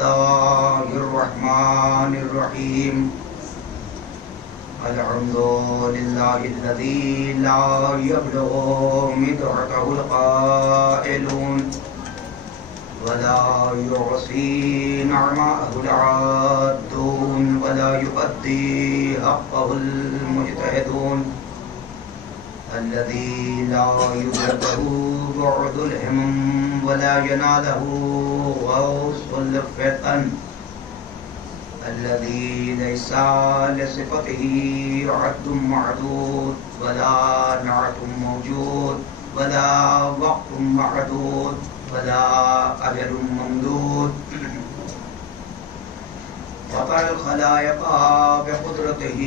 الله الرحمن الرحيم الحمد لله الذي لا يبلغ مدحته القائلون ولا يعصي نعماءه العادون ولا يؤدي حقه المجتهدون الذي لا يدركه بعد الهمم ولا يناله غوص الفتن الذي ليس لصفته عد معدود ولا نعت موجود ولا وقت معدود ولا أجل ممدود فطر الخلائق بقدرته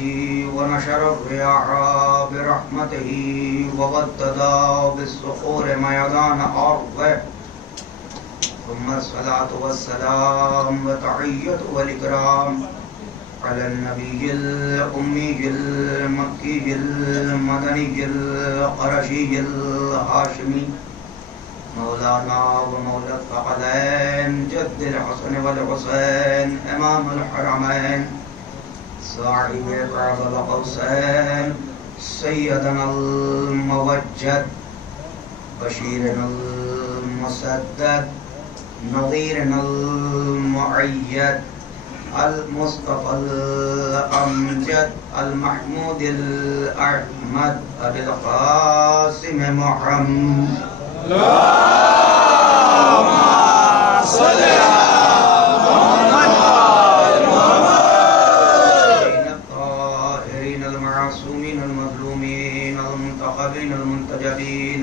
ونشر الرياح برحمته وبدد بالصخور ميدان أرضه ثم الصلاة والسلام وتحية والإكرام على النبي الأمي المكي المدني القرشي الهاشمي مولانا ومولى الثقلين جد الحسن والحسين إمام الحرمين صاحب قاب القوسين سيدنا الموجد بشيرنا المسدد نظيرنا المؤيد المصطفى الأمجد المحمود الأحمد أبي القاسم محمد اللهم صل على محمد الطاهرين المعصومين المظلومين المنتخبين المنتجبين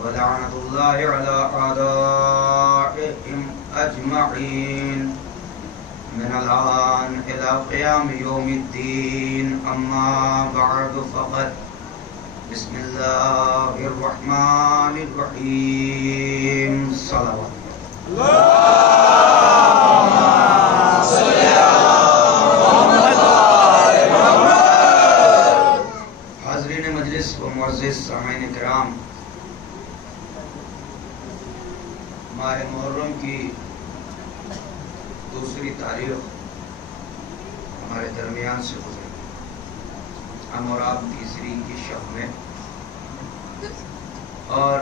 ولعنة الله على أعدائهم أجمعين من الآن إلى قيام يوم الدين أما بعد فقد بسم الله الرحمن الرحيم صلوات اللهم صل على محمد حاضرین مجلس و معزز سامعین کرام، ماہ محرم کی دوسری تاریخ ہمارے درمیان سے گزری، ہم اور آپ تیسری کی شب میں، اور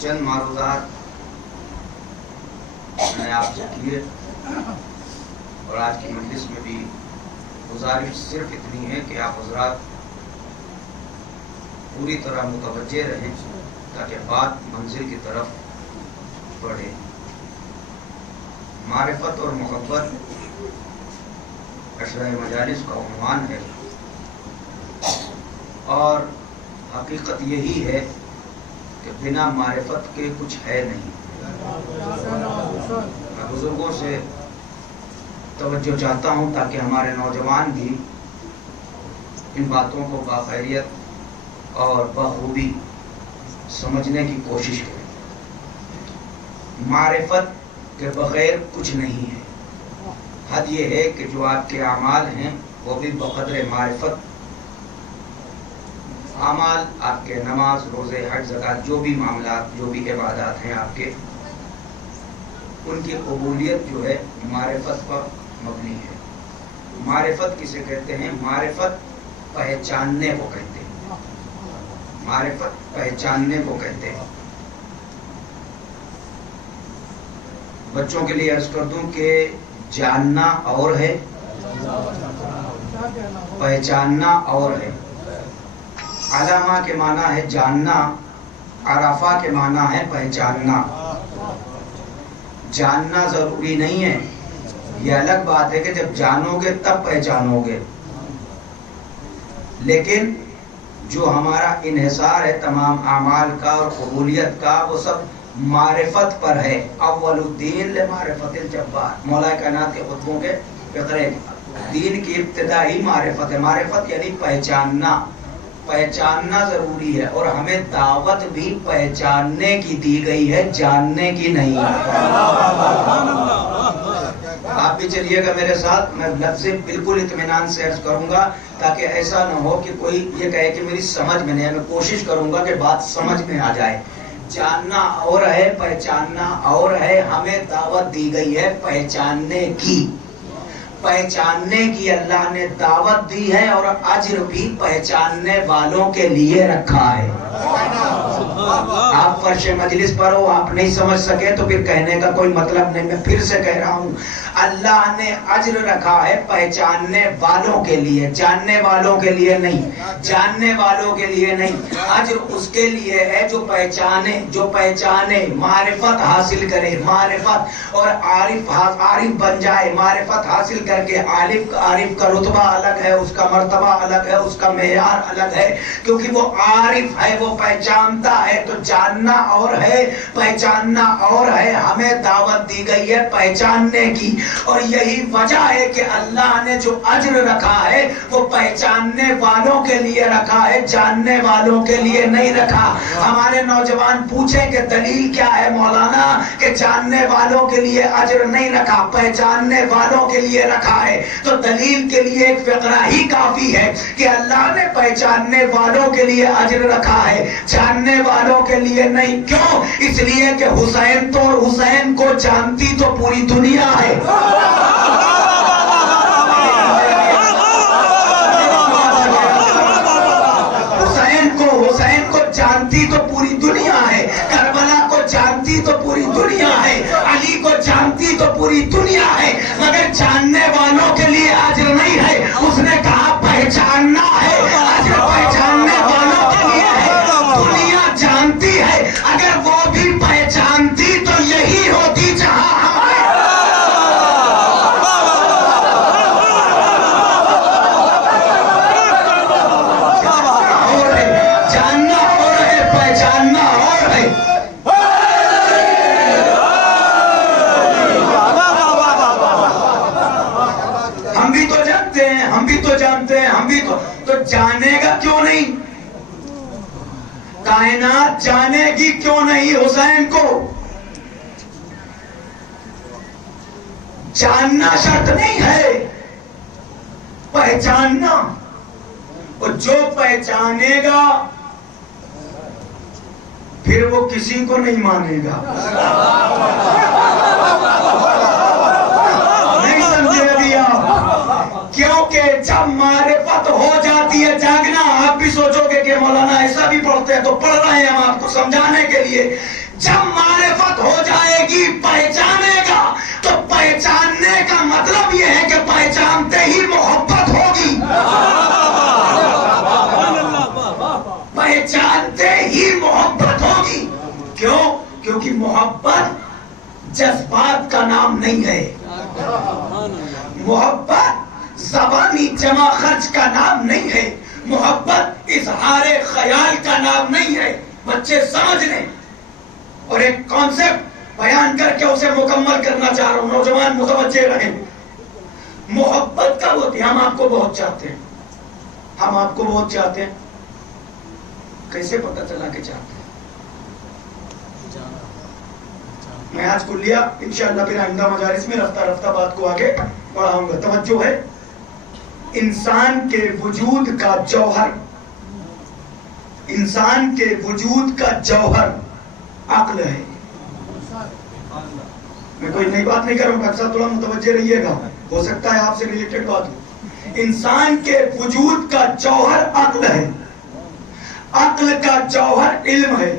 چند معروضات میں نے آپ سے کیے، اور آج کی مجلس میں بھی گزارش صرف اتنی ہے کہ آپ حضرات پوری طرح متوجہ رہیں تاکہ بات منزل کی طرف بڑھے۔ معرفت اور محبت عشرہ مجالس کا عنوان ہے، اور حقیقت یہی ہے کہ بنا معرفت کے کچھ ہے نہیں۔ میں بزرگوں سے توجہ چاہتا ہوں تاکہ ہمارے نوجوان بھی ان باتوں کو باخیریت اور بخوبی سمجھنے کی کوشش کریں۔ معرفت کے بغیر کچھ نہیں ہے۔ حد یہ ہے کہ جو آپ کے اعمال ہیں وہ بھی بقدر معرفت، اعمال آپ کے نماز، روزے، حج، زکوٰۃ، جو بھی معاملات، جو بھی عبادات ہیں آپ کے، ان کی قبولیت جو ہے معرفت پر مبنی ہے۔ معرفت کسے کہتے ہیں؟ معرفت پہچاننے کو کہتے ہیں۔ معرفت پہچاننے کو کہتے ہیں۔ بچوں کے لیے عرض کر دوں کہ جاننا اور ہے، پہچاننا اور ہے۔ علامہ کے معنی ہے جاننا، عرفہ کے معنی ہے پہچاننا۔ جاننا ضروری نہیں ہے، یہ الگ بات ہے کہ جب جانو گے تب پہچانو گے، لیکن جو ہمارا انحصار ہے تمام اعمال کا اور قبولیت کا، وہ سب معرفت پر ہے۔ اول الدین لمعرفت الجبار، مولا کائنات کے خطبوں کے فقرے، دین کی ابتدا ہی معرفت ہے۔ معرفت یعنی پہچاننا، پہچاننا ضروری ہے، اور ہمیں دعوت بھی پہچاننے کی دی گئی ہے، جاننے کی نہیں۔ آپ بھی چلیے گا میرے ساتھ، میں لفظ بالکل اطمینان سے عرض کروں گا تاکہ ایسا نہ ہو کہ کوئی یہ کہے کہ میری سمجھ میں نہیں ہے۔ میں کوشش کروں گا کہ بات سمجھ میں آ جائے۔ جاننا اور ہے، پہچاننا اور ہے. ہمیں دعوت دی گئی ہے پہچاننے کی. پہچاننے کی اللہ نے دعوت دی ہے اور اجر بھی پہچاننے والوں کے لیے رکھا ہے. آپ فرش مجلس پر ہو، آپ نہیں سمجھ سکے تو پھر کہنے کا کوئی مطلب نہیں. میں پھر سے کہہ رہا ہوں، اللہ نے اجر رکھا ہے پہچاننے والوں کے لیے، جاننے والوں کے لیے نہیں. جاننے والوں کے لیے نہیں، اجر اس کے لیے ہے جو پہچانے معرفت حاصل کرے. معرفت اور عارف بن جائے. معرفت حاصل کر کے عارف کا رتبہ الگ ہے، اس کا مرتبہ الگ ہے، اس کا معیار الگ ہے، کیونکہ وہ عارف ہے، وہ پہچانتا ہے. تو جاننا اور ہے، پہچاننا اور ہے. ہمیں دعوت دی گئی ہے پہچاننے کی، اور یہی وجہ ہے کہ اللہ نے جو اجر رکھا ہے وہ پہچاننے والوں کے لیے رکھا ہے، جاننے والوں کے لیے نہیں رکھا. ہمارے نوجوان پوچھیں کہ دلیل کیا ہے مولانا کہ جاننے والوں کے لیے اجر نہیں رکھا، پہچاننے والوں کے لیے رکھا ہے. تو دلیل کے لیے ایک فقرہ ہی کافی ہے کہ اللہ نے پہچاننے والوں کے لیے اجر رکھا ہے، جاننے والوں کے لیے نہیں. کیوں؟ اس لیے کہ حسین کو جانتی تو پوری دنیا ہے. حسین کو جانتی تو پوری دنیا ہے، کربلا کو جانتی تو پوری دنیا ہے، علی کو جانتی تو پوری دنیا ہے، مگر جاننے والوں کے لیے اجر نہیں ہے. اس نے کہا پہچاننا ہے، اجر پہچاننے والوں کے لیے ہے. دنیا جانتی ہے، اگر وہ بھی پہچانتی تو یہی ہوتی جہاں تو جانے گا کیوں نہیں؟ کائنات جانے گی کیوں نہیں حسین کو؟ جاننا شرط نہیں ہے، پہچاننا. اور جو پہچانے گا پھر وہ کسی کو نہیں مانے گا. نہیں سمجھے ابھی آپ؟ کیونکہ جب معرفت ہو جاتی ہے، جاگنا. آپ بھی سوچو گے کہ مولانا ایسا بھی پڑھتے ہیں، تو پڑھ رہے ہیں ہم آپ کو سمجھانے کے لیے. جب معرفت ہو جائے گی، پہچانے گا، تو پہچاننے کا مطلب یہ ہے کہ پہچانتے ہی محبت ہوگی. پہچانتے ہی محبت ہوگی. کیوں؟ کیونکہ محبت جذبات کا نام نہیں ہے. محبت زبانی جمع خرچ کا نام نہیں ہے. محبت اظہار خیال کا نام نہیں ہے. بچے سمجھ لیں. اور ایک کانسیپٹ بیان کر کے اسے مکمل کرنا چاہ رہا ہوں، نوجوان متوجہ رہیں. محبت کا ہوتی ہے، ہم آپ کو بہت چاہتے ہیں، ہم آپ کو بہت چاہتے ہیں. کیسے پتہ چلا کہ چاہتے ہیں؟ میں آج کلیہ انشاءاللہ پھر آئندہ مجالس میں رفتہ رفتہ بات کو آگے بڑھاؤں گا. توجہ ہے. انسان کے وجود کا جوہر، انسان کے وجود کا جوہر عقل ہے. میں کوئی نئی بات نہیں کر رہا ہوں، اکثر تھوڑا متوجہ رہیے گا، ہو سکتا ہے آپ سے ریلیٹڈ بات ہو. انسان کے وجود کا جوہر عقل ہے. عقل کا جوہر علم ہے.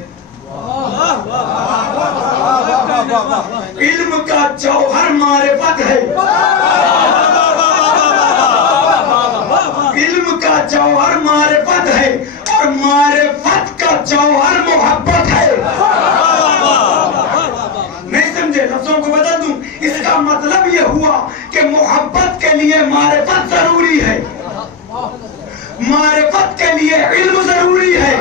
علم کا جوہر معرفت ہے. علم کا جوہر معرفت ہے، اور معرفت کا جوہر محبت ہے. نہیں سمجھے؟ لفظوں کو بدل دوں. اس کا مطلب یہ ہوا کہ محبت کے لیے معرفت ضروری ہے، معرفت کے لیے علم ضروری ہے،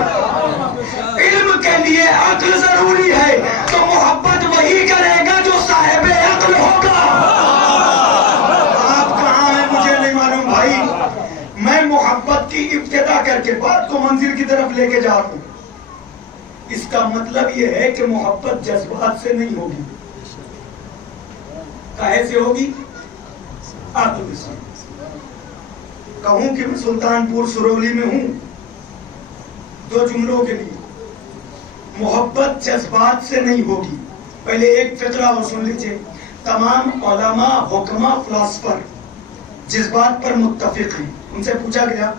علم کے لیے عقل ضروری ہے. تو محبت وہی کرے گا جو صاحب عقل ہوگا. آپ کہاں ہیں مجھے نہیں معلوم بھائی. میں محبت کی ابتدا کر کے بات کو منزل کی طرف لے کے جا رہا ہوں. اس کا مطلب یہ ہے کہ محبت جذبات سے نہیں ہوگی. کہے سے ہوگی؟ عقل سے. کہوں کہ میں سلطان پور سرولی میں ہوں، دو جملوں کے لیے. محبت جذبات سے نہیں ہوگی. پہلے ایک فقرہ اور سن لیجئے. تمام علماء، حکماء، فلاسفر جس بات پر متفق ہیں، ان سے پوچھا گیا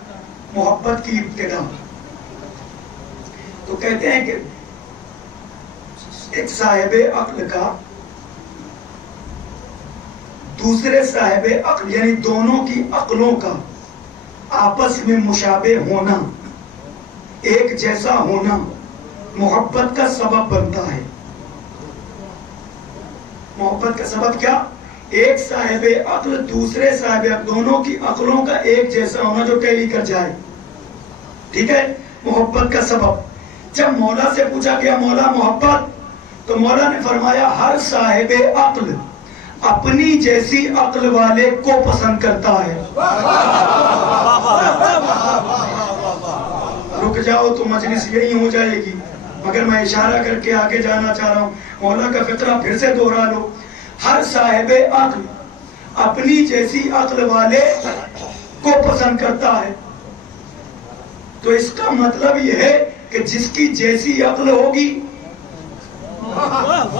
محبت کی ابتدا، تو کہتے ہیں کہ ایک صاحب عقل کا دوسرے صاحب عقل یعنی دونوں کی عقلوں کا آپس میں مشابہ ہونا، ایک جیسا ہونا محبت کا سبب بنتا ہے. محبت کا سبب کیا؟ ایک صاحب عقل دوسرے صاحب عقل، دونوں کی عقلوں کا ایک جیسا ہونا جو ٹیلی کر جائے. ٹھیک ہے، محبت کا سبب. جب مولا سے پوچھا گیا مولا محبت، تو مولا نے فرمایا ہر صاحب عقل اپنی جیسی عقل والے کو پسند کرتا ہے. رک جاؤ تو مجلس یہی ہو جائے گی، مگر میں اشارہ کر کے آگے جانا چاہ رہا ہوں. مولا کا فقرہ پھر سے دوہرا لو. ہر صاحب عقل اپنی جیسی عقل والے کو پسند کرتا ہے. تو اس کا مطلب یہ ہے کہ جس کی جیسی عقل ہوگی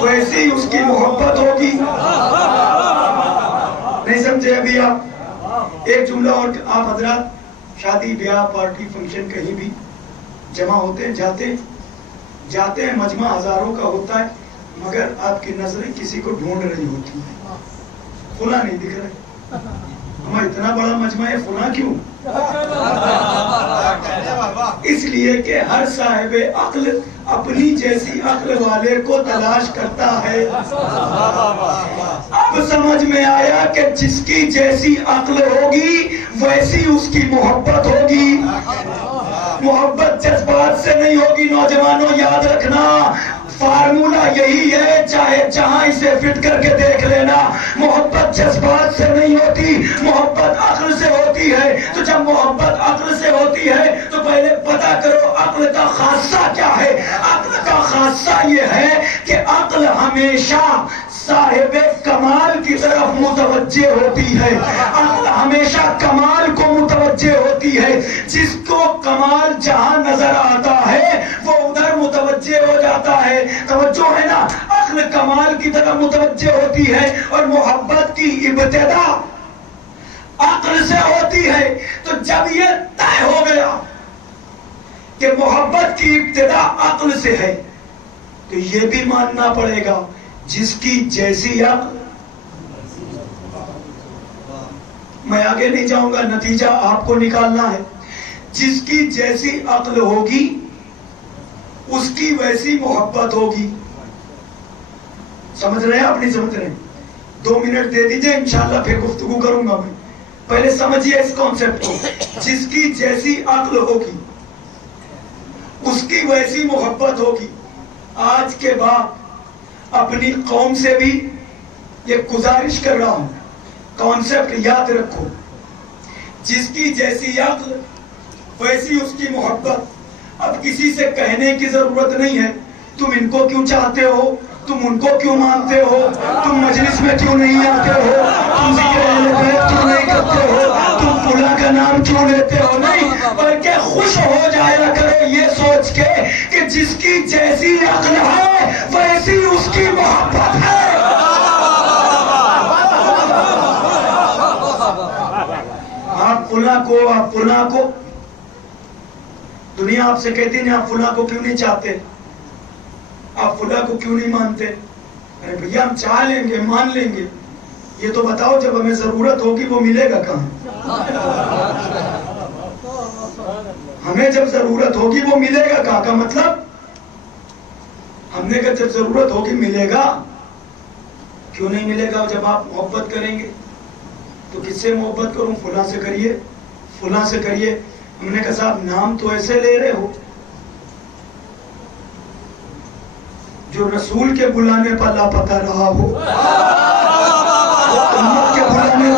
ویسی اس کی محبت ہوگی. نہیں سمجھے ابھی آپ؟ ایک جملہ اور. آپ حضرات شادی بیاہ پارٹی فنکشن کہیں بھی جمع ہوتے ہیں، جاتے ہیں، مجمع ہزاروں کا ہوتا ہے، مگر آپ کی نظریں کسی کو ڈھونڈ رہی ہوتی ہیں. فلاں نہیں دکھ رہے، ہمیں اتنا بڑا مجمع ہے، فلاں کیوں؟ اس لیے کہ ہر صاحب عقل اپنی جیسی عقل والے کو تلاش کرتا ہے. اب سمجھ میں آیا کہ جس کی جیسی عقل ہوگی ویسی اس کی محبت ہوگی. محبت جذبات سے نہیں ہوگی. نوجوانوں یاد رکھنا، فارمولا یہی ہے، چاہے جہاں اسے فٹ کر کے دیکھ لینا. محبت جذبات سے نہیں ہوتی، محبت عقل سے ہوتی ہے. تو جب محبت عقل سے ہوتی ہے تو پہلے پتا کرو عقل کا خاصہ کیا ہے. عقل کا خاصہ یہ ہے کہ عقل ہمیشہ صاحب کمال کی طرف متوجہ ہوتی ہے. عقل ہمیشہ کمال کو متوجہ ہوتی ہے. جس کو کمال جہاں نظر آتا ہے وہ ادھر متوجہ ہو جاتا ہے. توجہ ہے نا؟ عقل کمال کی طرف متوجہ ہوتی ہے اور محبت کی ابتدا عقل سے ہوتی ہے. تو جب یہ طے ہو گیا کہ محبت کی ابتدا عقل سے ہے تو یہ بھی ماننا پڑے گا جس کی جیسی عقل. میں آگے نہیں جاؤں گا، نتیجہ آپ کو نکالنا ہے. جس کی جیسی عقل ہوگی اس کی ویسی محبت ہوگی. سمجھ رہے ہیں آپ؟ نہیں سمجھ رہے ہیں؟ 2 منٹ دے دیجئے، انشاءاللہ پھر گفتگو کروں گا میں. پہلے سمجھیے اس کانسیپٹ کو. جس کی جیسی عقل ہوگی اس کی ویسی محبت ہوگی. آج کے بعد اپنی قوم سے بھی یہ گزارش کر رہا ہوں، کانسیپٹ یاد رکھو. جس کی جیسی عقل ویسی اس کی محبت. اب کسی سے کہنے کی ضرورت نہیں ہے تم ان کو کیوں چاہتے ہو، تم ان کو کیوں مانتے ہو، تم مجلس میں کیوں نہیں آتے ہو، تم ذکر اہل بیت کیوں نہیں کرتے ہو، تم فلاں کا نام کیوں لیتے ہو. نہیں، بلکہ خوش ہو جایا کرو یہ سوچ کے کہ جس کی جیسی عقل ہے ویسی اس کی محبت ہے. آپ فلاں کو دنیا آپ سے کہتی نہیں آپ فلاں کو کیوں نہیں چاہتے، آپ فلاں کو کیوں نہیں مانتے. ارے بھیا ہم چاہ لیں گے، مان لیں گے، یہ تو بتاؤ جب ہمیں ضرورت ہوگی وہ ملے گا کہاں؟ ہمیں جب ضرورت ہوگی وہ ملے گا کہاں کا مطلب ہم نے کہا جب ضرورت ہوگی ملے گا. کیوں نہیں ملے گا؟ جب آپ محبت کریں گے تو کس سے محبت کروں؟ فلاں سے کریے، فلاں سے کریے. ہم نے کہا صاحب نام تو ایسے لے رہے ہو جو رسول کے بلانے پر لاپتہ رہا ہو، امت کے بلانے.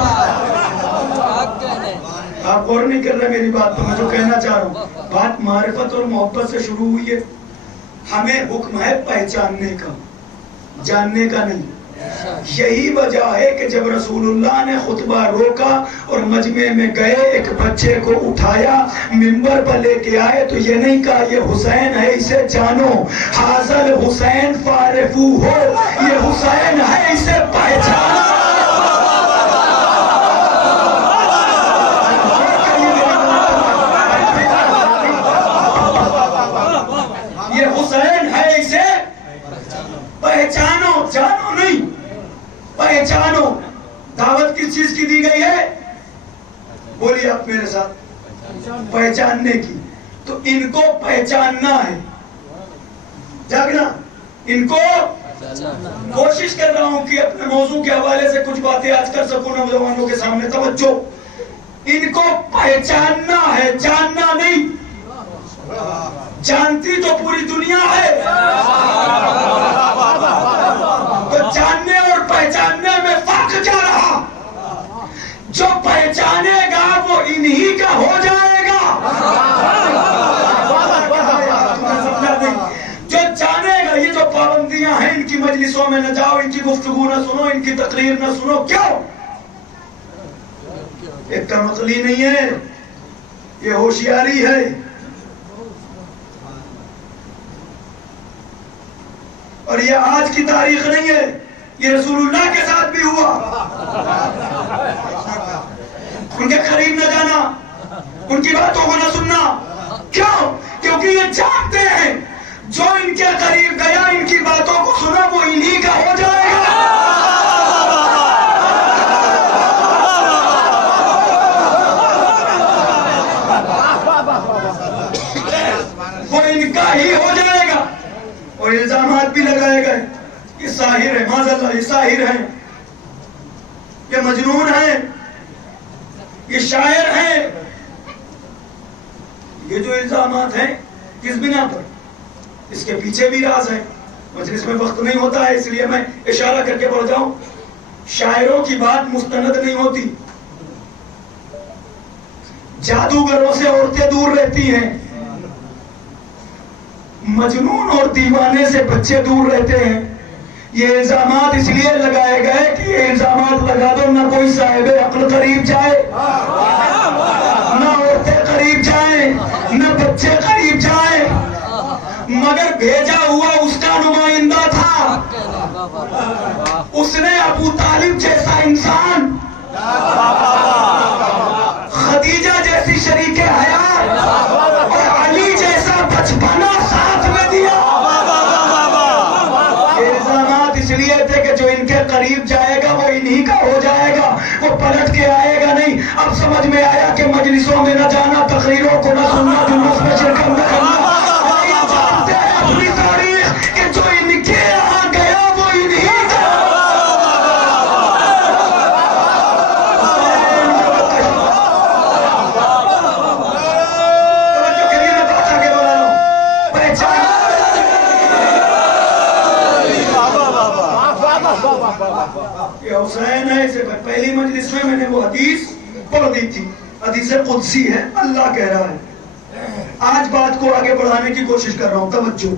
آپ غور نہیں کر رہے میری بات پر. میں جو کہنا چاہ رہا ہوں، بات معرفت اور محبت سے شروع ہوئی ہے. ہمیں حکم ہے پہچاننے کا، جاننے کا نہیں. یہی وجہ ہے کہ جب رسول اللہ نے خطبہ روکا اور مجمع میں گئے، ایک بچے کو اٹھایا منبر پر لے کے آئے تو یہ نہیں کہا یہ حسین ہے اسے جانو، حاضر حسین فارفو ہو، یہ حسین ہے اسے پہچانو۔ یہ حسین ہے اسے پہچانو، جانو نہیں پہچانو۔ دعوت کس چیز کی دی گئی ہے؟ بولیے آپ میرے ساتھ، پہچاننے کی۔ تو ان کو پہچاننا ہے، جاگنا ان کو۔ کوشش کر رہا ہوں کہ اپنے موضوع کے حوالے سے کچھ باتیں آج کر سکوں نوجوانوں کے سامنے۔ توجہ، ان کو پہچاننا ہے، جاننا نہیں۔ جانتی تو پوری دنیا ہے، تو جاننے اور پہچاننے میں فرق کیا رہا؟ جو پہچانے گا وہ انہی کا ہو جائے گا، جو جانے گا۔ یہ جو پابندیاں ہیں، ان کی مجلسوں میں نہ جاؤ، ان کی گفتگو نہ سنو، ان کی تقریر نہ سنو، کیوں؟ ایک کا مقلی نہیں ہے، یہ ہوشیاری ہے۔ اور یہ آج کی تاریخ نہیں ہے، یہ رسول اللہ کے ساتھ بھی ہوا۔ ان کے قریب نہ جانا، ان کی باتوں کو نہ سننا، کیوں؟ کیونکہ یہ جانتے ہیں جو ان کے قریب گیا، ان کی باتوں کو سنا، وہ انہی کا ہو جائے گا۔ وہ ان کا ہی ہو جائے گا۔ اور الزامات بھی لگائے گئے، یہ ساحر ہے، معاذ اللہ، یہ ساحر ہیں، یہ مجنون ہیں، یہ شاعر ہیں۔ یہ جو الزامات ہیں کس بنا پر؟ اس کے پیچھے بھی راز ہے، مجلس میں وقت نہیں ہوتا ہے اس لیے میں اشارہ کر کے بڑھ جاؤں۔ شاعروں کی بات مستند نہیں ہوتی، جادوگروں سے عورتیں دور رہتی ہیں، مجنون اور دیوانے سے بچے دور رہتے ہیں۔ یہ الزامات اس لیے لگائے گئے کہ یہ الزامات لگا دو، نہ کوئی صاحب عقل قریب جائے، نہ عورتیں قریب جائیں، نہ بچے قریب جائیں۔ مگر بھیجا ہوا اس کا نمائندہ تھا، اس نے ابو طالب جیسا انسان، خدیجہ جیسی شریک حیات اور علی جیسا بچپنا ساتھ میں دیا۔ یہ الزامات اس لیے تھے کہ جو ان کے قریب جائے گا وہ انہی کا ہو جائے گا، وہ پلٹ کے آئے گا نہیں۔ اب سمجھ میں آیا کہ مجلسوں میں نہ جانا، تقریروں کو نہ سننا، جلوس میں شرکت نہ کرنا، جانتے ہیں اپنی تاریخ کہ جو ان کے یہاں گیا وہ انہی کا۔ یہ حسین ہے، اسے پہلی مجلس میں نے وہ حدیث پڑھ دی تھی، حدیث قدسی ہے، اللہ کہہ رہا ہے۔ آج بات کو آگے بڑھانے کی کوشش کر رہا ہوں، توجہ،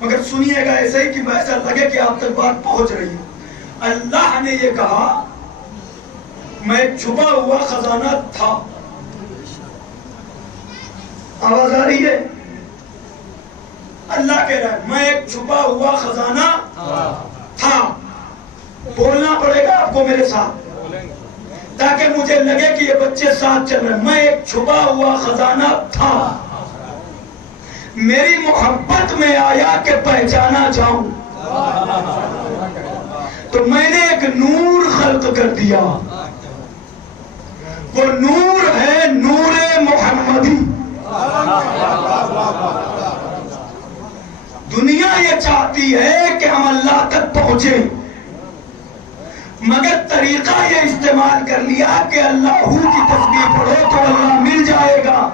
مگر سنیے گا ایسا ہی کہ ایسا لگے کہ آپ تک بات پہنچ رہی ہے۔ اللہ نے یہ کہا میں ایک چھپا ہوا خزانہ تھا۔ آواز آ رہی ہے؟ اللہ کہہ رہا ہے میں ایک چھپا ہوا خزانہ تھا۔ بولنا پڑے گا آپ کو میرے ساتھ تاکہ مجھے لگے کہ یہ بچے ساتھ چل رہے ہیں۔ میں ایک چھپا ہوا خزانہ تھا، میری محبت میں آیا کہ پہچانا چاہوں، تو میں نے ایک نور خلق کر دیا۔ وہ نور ہے نور محمدی۔ دنیا یہ چاہتی ہے کہ ہم اللہ تک پہنچے، مگر طریقہ یہ استعمال کر لیا کہ اللہ کی تسبیح پڑھو تو اللہ مل جائے گا۔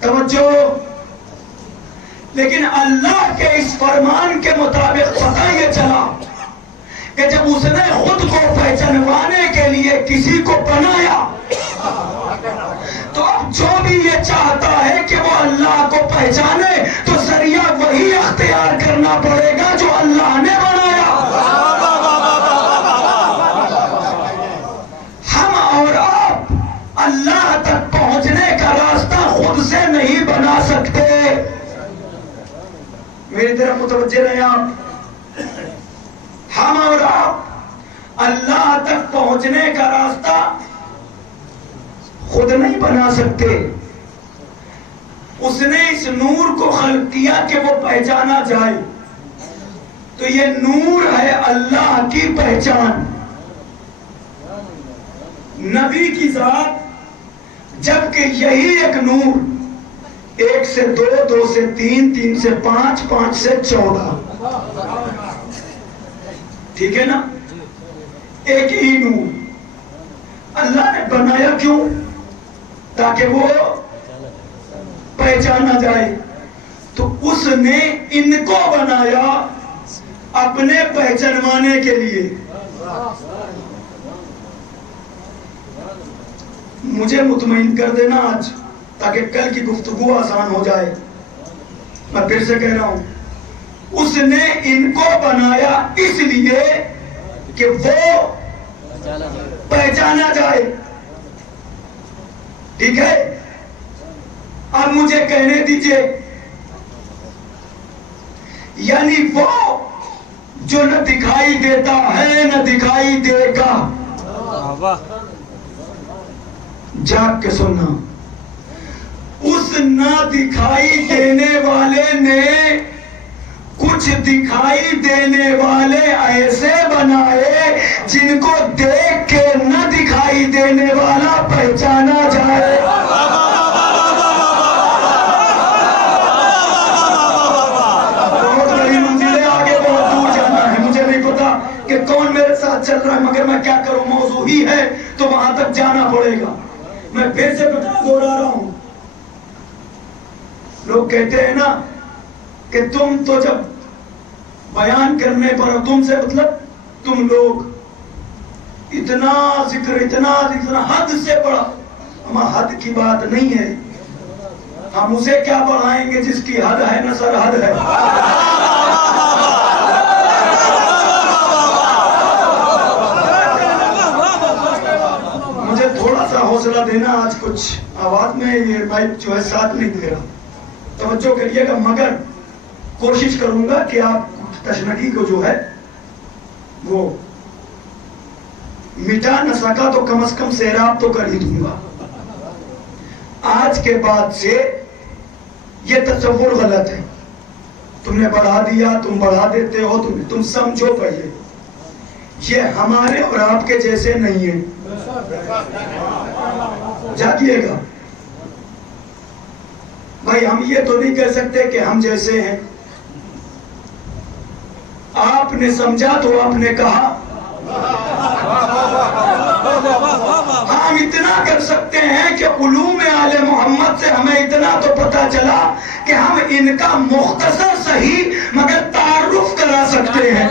توجہ، لیکن اللہ کے اس فرمان کے مطابق پتہ یہ چلا کہ جب اس نے خود کو پہچانوانے کے لیے کسی کو بنایا تو اب جو بھی یہ چاہتا ہے کہ وہ اللہ کو پہچانے تو ذریعہ وہی اختیار کرنا پڑے گا جو اللہ نے بنایا۔ میری طرف متوجہ رہیں آپ. ہم اور آپ اللہ تک پہنچنے کا راستہ خود نہیں بنا سکتے. اس نے اس نور کو خلق کیا کہ وہ پہچانا جائے. تو یہ نور ہے اللہ کی پہچان. نبی کی ذات جبکہ یہی ایک نور 1 سے 2, 2 سے 3, 3 سے 5, 5 سے 14, ٹھیک ہے نا, ایک ہی نور اللہ نے بنایا. کیوں؟ تاکہ وہ پہچانا جائے. تو اس نے ان کو بنایا اپنے پہچانوانے کے لیے. مجھے مطمئن کر دینا آج تاکہ کل کی گفتگو آسان ہو جائے. میں پھر سے کہہ رہا ہوں, اس نے ان کو بنایا اس لیے کہ وہ پہچانا جائے. ٹھیک ہے, اب مجھے کہنے دیجئے, یعنی وہ جو نہ دکھائی دیتا ہے نہ دکھائی دے گا. جاگ کے سننا, اس نہ دکھائی دینے والے نے کچھ دکھائی دینے والے ایسے بنائے جن کو دیکھ کے نہ دکھائی دینے والا پہچانا جائے. بہت بڑی منزلیں, آگے بہت دور جانا ہے. مجھے نہیں پتا کہ کون میرے ساتھ چل رہا ہے, مگر میں کیا کروں, موضوع ہی ہے تو وہاں تک جانا پڑے گا. میں پھر سے 50 دوہرا رہا ہوں. لوگ کہتے ہیں نا کہ تم تو جب بیان کرنے پر, تم سے مطلب تم لوگ اتنا ذکر حد سے بڑا. ہمیں حد کی بات نہیں ہے, ہم اسے کیا بڑھائیں گے جس کی حد ہے نہ سرحد ہے. مجھے تھوڑا سا حوصلہ دینا, آج کچھ آواز میں یہ مائک جو ہے ساتھ نہیں دے رہا, توجہ کریے گا. مگر کوشش کروں گا کہ آپ تشنگی کو جو ہے وہ مٹا نہ سکا تو کم از کم سیراب تو کر ہی دوں گا. آج کے بعد سے یہ تصور غلط ہے. تم نے بڑھا دیا, تم بڑھا دیتے ہو, تم سمجھو پہلے یہ ہمارے اور آپ کے جیسے نہیں ہے. جاگیے گا بھائی, ہم یہ تو نہیں کہہ سکتے کہ ہم جیسے ہیں. آپ نے سمجھا تو آپ نے کہا. ہم اتنا کر سکتے ہیں کہ علوم آل محمد سے ہمیں اتنا تو پتا چلا کہ ہم ان کا مختصر صحیح مگر تعارف کرا سکتے ہیں.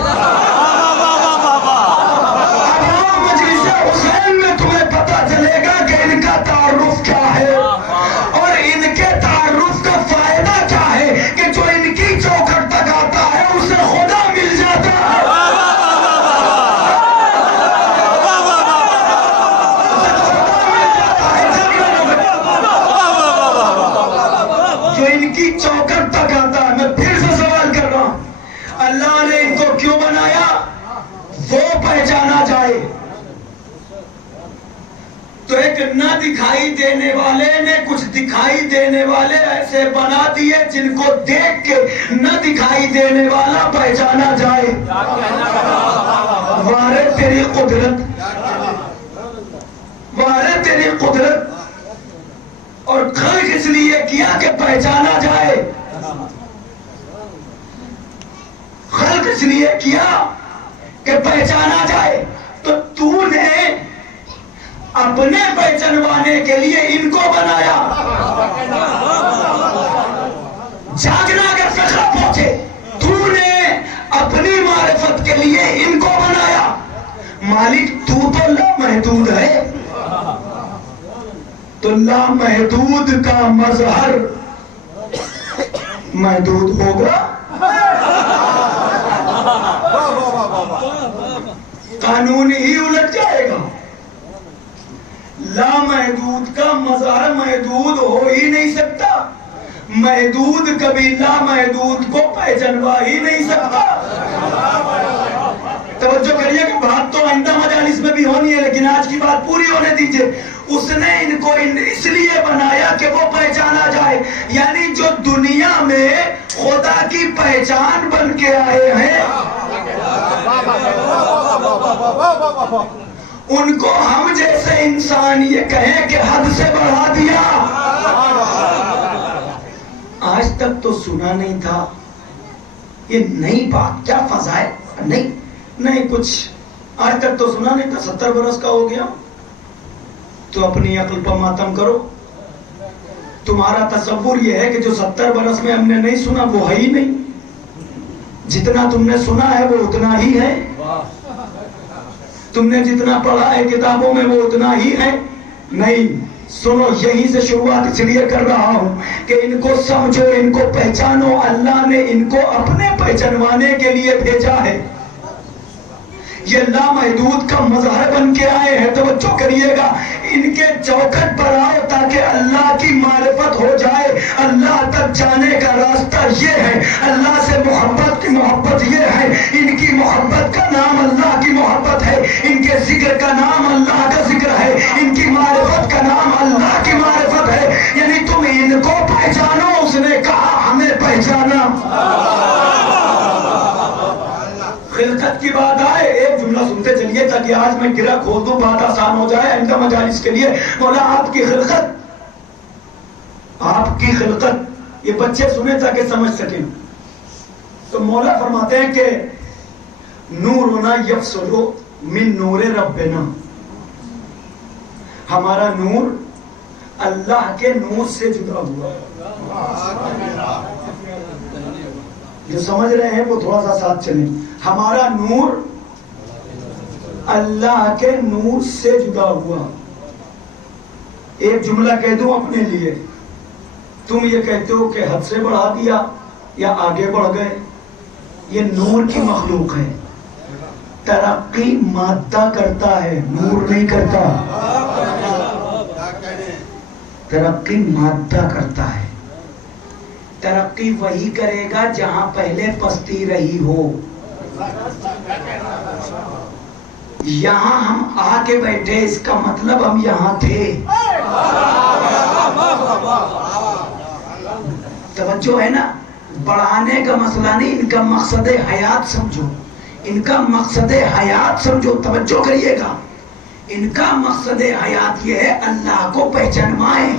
اب مجلس حسین میں تمہیں پتا چلے گا کہ ان کا تعارف کیا ہے اور ان کے تعارف کا فائدہ کیا ہے, کہ جو ان کی چوکھٹ تک آتا ہے اسے خدا مل جاتا ہے. جو ان کی چوکھٹ تک آتا ہے. میں پھر سے سوال کر رہا ہوں, اللہ نے ان کو کیوں بنایا؟ وہ پہچانا جائے. تو ایک نہ دکھائی دینے والے نے کچھ دکھائی دینے والے ایسے بنا دیے جن کو دیکھ کے نہ دکھائی دینے والا پہچانا جائے. وارے تیری قدرت, وارے تیری قدرت. اور خلق اس لیے کیا کہ پہچانا جائے. خلق اس لیے کیا کہ پہچانا جائے. تو تو نے اپنے پہچانوانے کے لیے ان کو بنایا. جاگنا اگر فخر پہنچے, تو نے اپنی معرفت کے لیے ان کو بنایا. مالک تو لامحدود ہے, تو لامحدود کا مظہر محدود ہوگا. قانون ہی الٹ جائے گا. لامحدود کا مظہر محدود ہو ہی نہیں سکتا. محدود کبھی لامحدود کو پہچانوا ہی نہیں سکتا. توجہ کریے کہ بات تو آئندہ مجالس میں بھی ہونی ہے، لیکن آج کی بات پوری ہونے دیجئے. اس نے ان کو اس لیے بنایا کہ وہ پہچانا جائے. یعنی جو دنیا میں خدا کی پہچان بن کے آئے ہیں ان کو ہم جیسے انسان یہ کہیں کہ حد سے بڑھا دیا. آج تک تو سنا نہیں تھا یہ نئی بات، کیا فضائل نہیں کچھ آج تک تو سنا نہیں تھا. 70 برس کا ہو گیا تو اپنی عقل پر ماتم کرو. تمہارا تصور یہ ہے کہ جو 70 برس میں ہم نے نہیں سنا وہ ہے ہی نہیں. جتنا تم نے سنا ہے وہ اتنا ہی ہے. تم نے جتنا پڑھا ہے کتابوں میں وہ اتنا ہی ہے. نہیں سنو، یہیں سے شروعات اس لیے کر رہا ہوں کہ ان کو سمجھو، ان کو پہچانو. اللہ نے ان کو اپنے پہچانوانے کے لیے بھیجا ہے. یہ لامحدود کا مظہر بن کے آئے ہیں. توجہ کریے گا، ان کے چوکھٹ پر آؤ تاکہ اللہ کی معرفت ہو جائے. اللہ تک جانے کا راستہ یہ ہے. اللہ سے محبت کی محبت یہ ہے. ان کی محبت کا نام اللہ کی محبت ہے. ان کے ذکر کا نام اللہ کا ذکر ہے. ان کی معرفت کا نام اللہ کی معرفت ہے. یعنی تم ان کو پہچانو. اس نے کہا ہمیں پہچانا. خلقت کی بات آئے، ایک جملہ سنتے چلیے تاکہ آج میں گرہ کھول دوں، بات آسان ہو جائے آئندہ مجالس کے لیے. مولا آپ کی خلقت یہ بچے سنیں تاکہ سمجھ سکیں. تو مولا فرماتے ہیں کہ نورنا یفصل من نور ربنا، ہمارا نور اللہ کے نور سے جدا ہوا. جو سمجھ رہے ہیں وہ تھوڑا سا ساتھ چلیں. ہمارا نور اللہ کے نور سے جدا ہوا. ایک جملہ کہہ دوں اپنے لیے، تم یہ کہتے ہو کہ حد سے بڑھا دیا یا آگے بڑھ گئے. یہ نور کی مخلوق ہے. ترقی مادہ کرتا ہے، نور نہیں کرتا. ترقی مادہ کرتا ہے. ترقی وہی کرے گا جہاں پہلے پستی رہی ہو. یہاں ہم آ کے بیٹھے، اس کا مطلب ہم یہاں تھے. توجہ ہے نا، بڑھانے کا مسئلہ نہیں. ان کا مقصد حیات سمجھو، ان کا مقصد حیات سمجھو. توجہ کریے گا، ان کا مقصد حیات یہ ہے اللہ کو پہچانوائیں.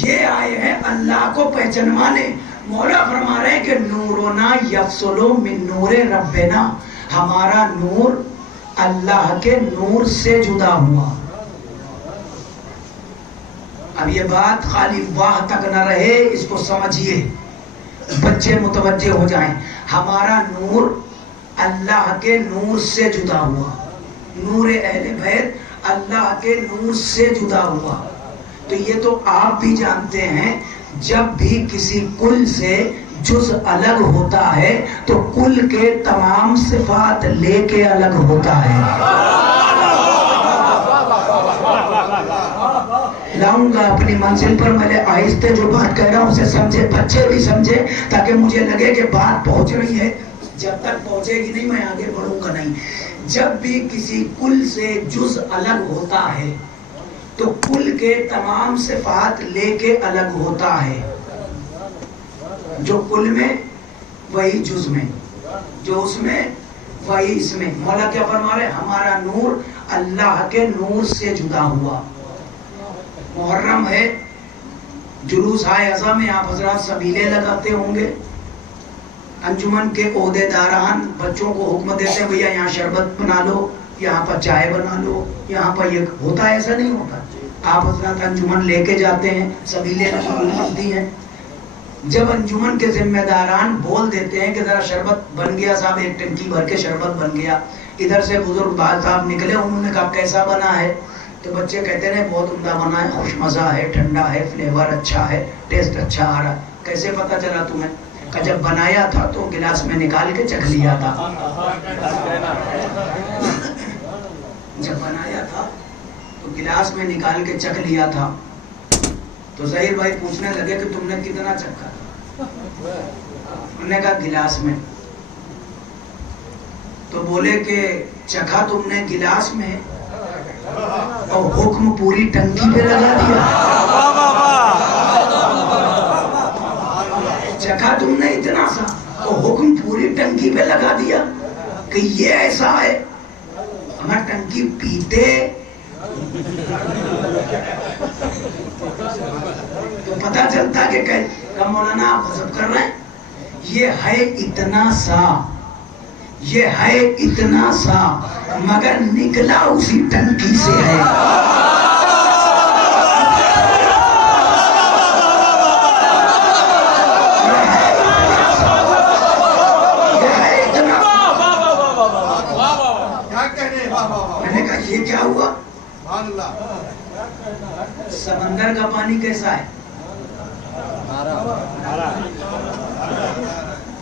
یہ آئے ہیں اللہ کو پہچانوانے. مولا فرما رہے ہیں کہ نورنا یفصل من نور ربنا، ہمارا نور اللہ کے نور سے جدا ہوا. اب یہ بات خالی واہ تک نہ رہے، اس کو سمجھیے، بچے متوجہ ہو جائیں. ہمارا نور اللہ کے نور سے جدا ہوا. نور اہل بیت اللہ کے نور سے جدا ہوا. تو یہ تو آپ بھی جانتے ہیں، جب بھی کسی کل سے جز الگ ہوتا ہے تو کل کے تمام صفات لے کے الگ ہوتا ہے. لاؤں گا اپنی منزل پر. میں آہستہ جو بات کہہ رہا ہوں اسے سمجھے، بچے بھی سمجھے، تاکہ مجھے لگے کہ بات پہنچ رہی ہے. جب تک پہنچے گی نہیں میں آگے بڑھوں گا نہیں. جب بھی کسی کل سے جز الگ ہوتا ہے تو کل کے تمام صفات لے کے الگ ہوتا ہے. جو کل میں وہی جز میں، جو اس میں وہی اس میں. مولا کیا فرما رہے؟ ہمارا نور اللہ کے نور سے جدا ہوا. محرم ہے، جلوس ہائے عزا میں آپ حضرات سبیلے لگاتے ہوں گے. انجمن کے عہدے داران بچوں کو حکم دیتے ہیں بھیا یہاں شربت بنا لو، یہاں پر چائے بنا لو، یہاں پر یہ ہوتا ہے. ایسا نہیں ہوتا. آپ حضرات انجمن لے کے جاتے ہیں، سبیلے لگتی ہیں. جب انجمن کے ذمہ داران بول دیتے ہیں کہ ذرا شربت بن گیا صاحب، ایک ٹنکی بھر کے شربت بن گیا. ادھر سے بزرگ بال صاحب نکلے، انہوں نے کہا کیسا بنا ہے؟ تو بچے کہتے ہیں بہت عمدہ بنا ہے، خوش مزہ ہے، ٹھنڈا ہے، فلیور اچھا ہے، ٹیسٹ اچھا آ رہا. کیسے پتا چلا تمہیں؟ کہ جب بنایا تھا تو گلاس میں نکال کے چکھ لیا تھا. جب بنایا تھا تو گلاس میں نکال کے چکھ لیا تھا. تو ظہیر بھائی پوچھنے لگے کہ تم نے کتنا چکھا؟ انہوں نے کہا گلاس میں. تو بولے کہ چکھا تم نے گلاس میں اور حکم پوری ٹنکی پہ لگا دیا. چکھا تم نے اتنا سا اور حکم پوری ٹنکی پہ لگا دیا کہ یہ ایسا ہے. ہمیں ٹنکی پیتے تو پتا چلتا کہ مولانا آپ حسب کر رہے ہیں. یہ ہے اتنا سا، یہ ہے اتنا سا، مگر نکلا اسی ٹنکی سے ہے. میں نے کہا یہ کیا ہوا؟ سمندر کا پانی کیسا ہے؟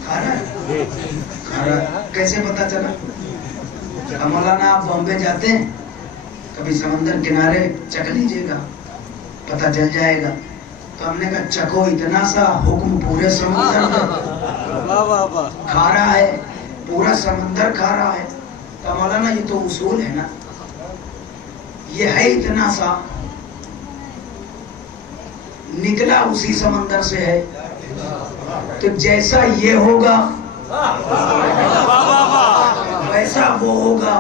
کھارا. کیسے پتا چلا؟ مولانا آپ بامبے جاتے ہیں کبھی سمندر کنارے چکھ لیجئے گا پتا چل جائے گا. تو ہم نے کہا چکھو اتنا سا، حکم پورے سمندر کا. کھارا ہے، پورا سمندر کھارا ہے. تو مولانا یہ تو اصول ہے نا، یہ ہے اتنا سا، نکلا اسی سمندر سے ہے. تو جیسا یہ ہوگا ویسا وہ ہوگا.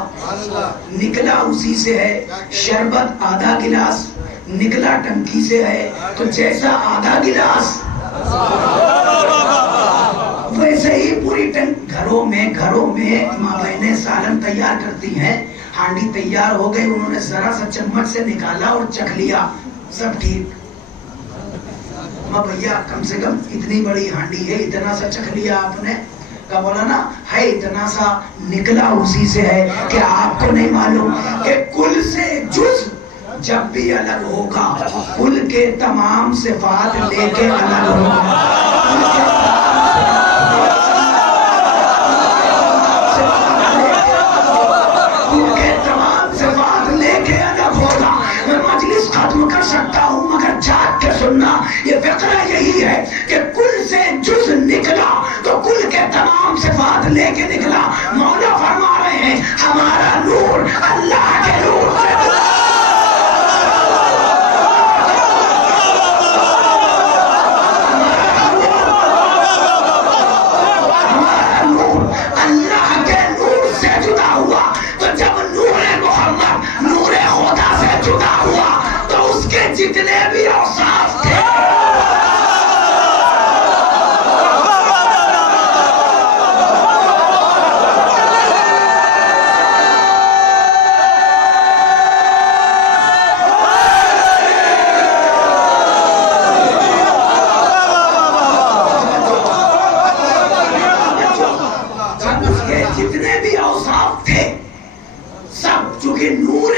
نکلا اسی سے ہے. شربت آدھا گلاس نکلا ٹنکی سے ہے، تو جیسا آدھا گلاس ویسے ہی پوری ٹنک. گھروں میں ماں بہنیں سالن تیار کرتی ہیں، ہانڈی تیار ہو گئی، انہوں نے ذرا سا چمچ سے نکالا اور چکھ لیا، سب ٹھیک. ماں بھیا کم سے کم اتنی بڑی ہانڈی ہے، اتنا سا چکھ لیا آپ نے. کہا مولانا ہے اتنا سا، نکلا اسی سے ہے. کہ آپ کو نہیں معلوم کہ کل سے جز جب بھی الگ ہوگا کل کے تمام صفات لے کے الگ ہوگا. ختم کر سکتا ہوں مگر جاگ کے سننا. یہ فقرہ یہی ہے کہ کل سے جز نکلا تو کل کے تمام صفات لے کے نکلا. مولا فرما رہے ہیں ہمارا نور اللہ کے نور سے جتنے بھی اوصاف تھے سب چونکہ نور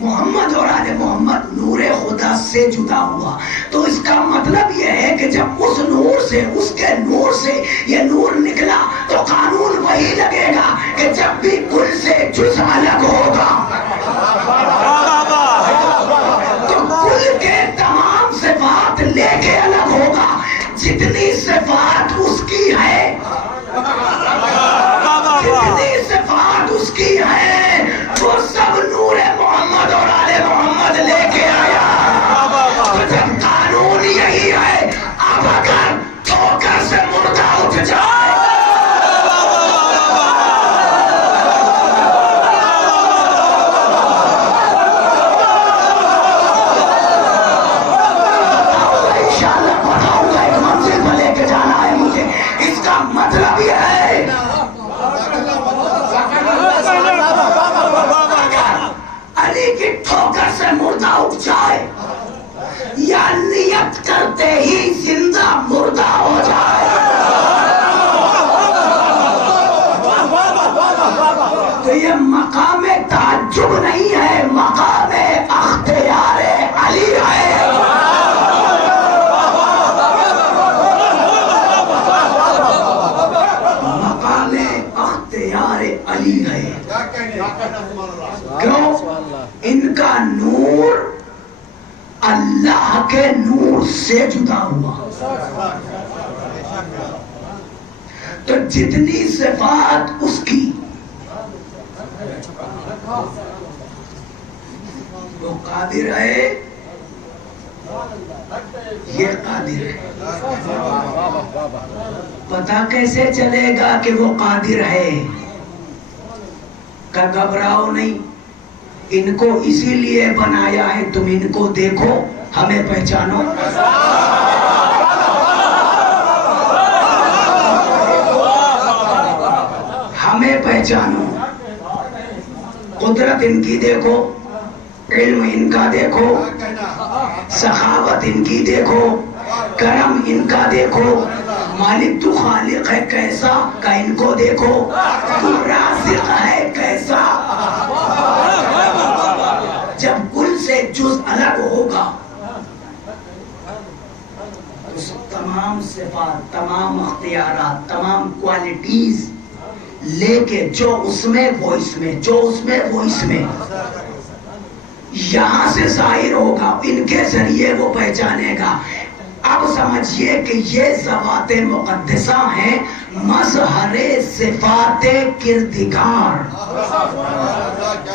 محمد اور آل محمد نور خدا سے جدا ہوا. تو اس کا مطلب یہ ہے کہ جب اس نور سے، اس کے نور سے یہ نور نکلا تو قانون وہی لگے گا کہ جب بھی کل سے جز الگ ہوگا تو کل کے تمام صفات لے کے الگ ہوگا. جتنی صفات اس کی ہے، جتنی صفات اس کی ہے، وہ سب نور محمد اور آل محمد لے کے آیا. تو جب قانون یہی ہے، اب اگر ٹھوکر سے مردہ اٹھ جائے انشاءاللہ بتاؤں گا. ایک منزل پر لے کے جانا ہے مجھے. اس کا مطلب یہ ہے علی کی ٹھوکر سے مردہ اٹھ جائے یا نیت کرتے ہی زندہ مردہ ہو جائے تو یہ مقام تعجب نہیں ہے، مقام اختیار علی ہے. مقام اختیار علی ہے. کیوں؟ ان کا نور اللہ کے نور سے جدا ہوا. تو جتنی صفات اس کی وہ قادر ہے، یہ قادر ہے. پتہ کیسے چلے گا کہ وہ قادر ہے؟ کہ گھبراؤ نہیں، ان کو اسی لیے بنایا ہے، تم ان کو دیکھو، ہمیں پہچانو. ہمیں پہچانو، قدرت ان کی دیکھو، علم ان کا دیکھو، سخاوت ان کی دیکھو، کرم ان کا دیکھو. مالک تو خالق ہے کیسا کا ان کو دیکھو، تو رازق ہے کیسا. جب کل سے جز الگ ہوگا تو تمام صفات، تمام اختیارات، تمام کوالٹیز لے کے جو اس میں وہ اس میں، جو اس میں وہ اس میں، یہاں سے ظاہر ہوگا، ان کے ذریعے وہ پہچانے گا. اب سمجھیے کہ یہ ذوات مقدسہ ہیں مظہر صفات کردگار.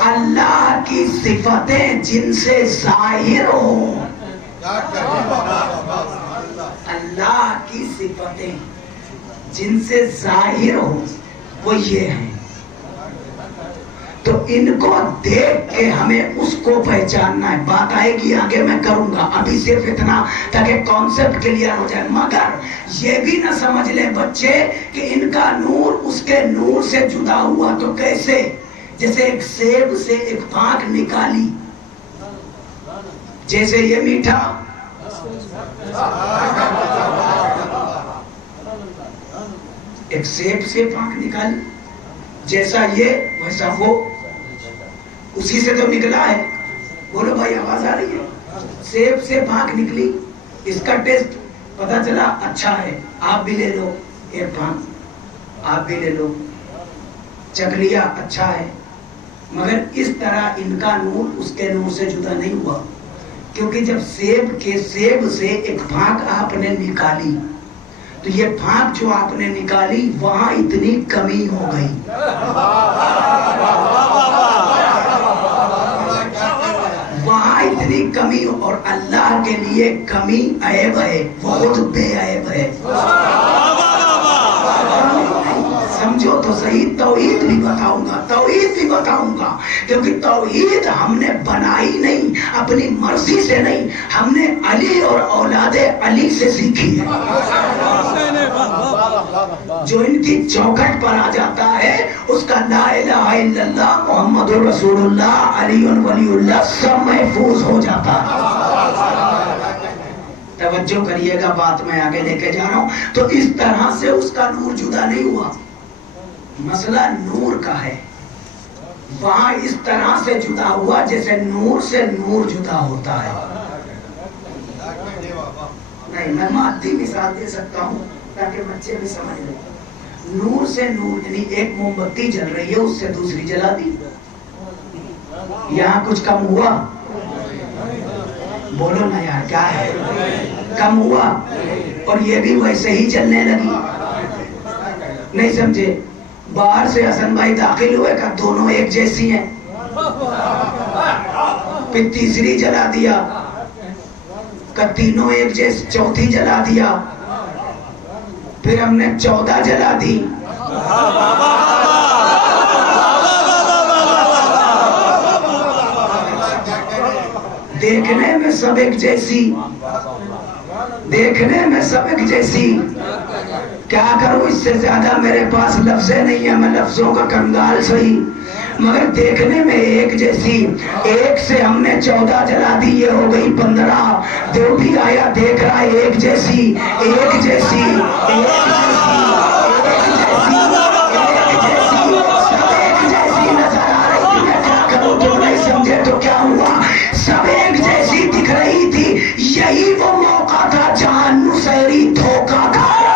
اللہ کی صفتیں جن سے ظاہر ہوں، اللہ کی صفتیں جن سے ظاہر ہوں وہ یہ ہیں. تو ان کو دیکھ کے ہمیں اس کو پہچاننا ہے. بات آئے گی آگے میں کروں گا، ابھی صرف اتنا تاکہ کانسیپٹ کلیئر ہو جائے. مگر یہ بھی نہ سمجھ لیں بچے کہ ان کا نور اس کے نور سے جدا ہوا. تو کیسے؟ جیسے ایک سیب سے ایک پھانک نکالی، جیسے یہ میٹھا، ایک سیب سے پھانک نکالی، جیسا یہ ویسا وہ، اسی سے تو نکلا ہے. بولو بھائی آواز آ رہی ہے؟ سیب سے پھانک نکلی، اس کا ٹیسٹ پتا چلا اچھا ہے، آپ بھی لے لو ایک پھانک، آپ بھی لے لو، چکھ لیا اچھا ہے. مگر اس طرح ان کا نور اس کے نور سے جدا نہیں ہوا، کیونکہ جب سیب سے ایک پھانک آپ نے نکالی تو یہ پھانک جو آپ نے نکالی وہاں اتنی کمی ہو گئی، وہاں اتنی کمی. اور اللہ کے لیے کمی عیب ہے، وہ خود بے عیب ہے. سمجھو تو صحیح. توحید بھی بتاؤں گا، توحید بھی بتاؤں گا، کیونکہ توحید ہم نے بنائی نہیں، اپنی مرضی سے نہیں، ہم نے علی اور اولاد علی سے سیکھی ہے. جو ان کی چوکھٹ پر آ جاتا ہے اس کا لا الہ الا اللہ محمد رسول اللہ علی ولی اللہ سب محفوظ ہو جاتا ہے. توجہ کریے گا، بات میں آگے لے کے جا رہا ہوں. تو اس طرح سے اس کا نور جدا نہیں ہوا. مسئلہ نور کا ہے، وہاں اس طرح سے جدا ہوا جیسے نور سے نور جدا ہوتا ہے. نہیں، میں مادی مثال دے سکتا ہوں تاکہ بچے بھی سمجھ لیں. نور سے نور یعنی ایک موم بتی جل رہی ہے، اس سے دوسری جلا دی. یہاں کچھ کم ہوا؟ بولو نا یار، کیا ہے؟ کم ہوا؟ اور یہ بھی ویسے ہی جلنے لگی. نہیں سمجھے؟ باہر سے حسن بھائی داخل ہوئے کہ دونوں ایک جیسی ہیں، پھر تیسری جلا دیا کہ تینوں ایک جیسی، چوتھی جلا دیا، پھر ہم نے 14 جلا دی. دیکھنے میں سب ایک جیسی، دیکھنے میں سب ایک جیسی. کیا کروں، اس سے زیادہ میرے پاس لفظیں نہیں ہیں، میں لفظوں کا کنگال صحیح، مگر دیکھنے میں ایک جیسی. ایک سے ہم نے 14 جلا دی، یہ ہو گئی 15. جو بھی آیا دیکھ رہا ہے ایک جیسی، ایک جیسی، ایک جیسی، ایک جیسی، ایک جیسی، سب ایک جیسی نظر آ رہی تھی. میں کیا کروں، جو نہیں سمجھے تو کیا ہوا، سب ایک جیسی دکھ رہی تھی. یہی وہ موقع تھا جہاں نصیری دھوکہ کھایا.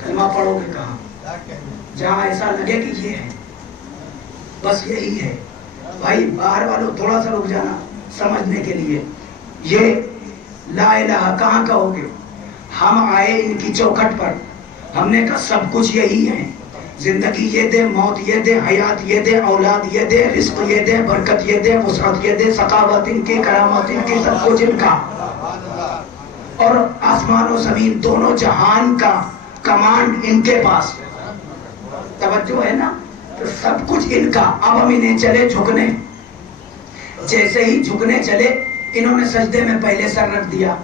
کلمہ پڑھو گے کہاں؟ جہاں ایسا لگے کہ یہ ہے، بس یہی ہے۔ بھائی باہر والوں تھوڑا سا رک جانا سمجھنے کے لیے، یہ لا الہ کہاں کہو گے؟ ہم آئے ان کی چوکھٹ پر، ہم نے کہا سب کچھ یہی ہے، زندگی یہ دے، موت یہ دے، حیات یہ دے، اولاد یہ دے، رزق یہ دے، برکت یہ دے، وسعت یہ دے، سخاوت ان کی، کرامت ان کی، سب کچھ ان کا، اور آسمان و زمین دونوں جہان کا کمانڈ ان کے پاس۔ توجہ ہے نا؟ تو سب کچھ ان کا۔ اب ہم انہیں چلے جھکنے، جیسے ہی جھکنے چلے انہوں نے سجدے میں پہلے سر رکھ دیا،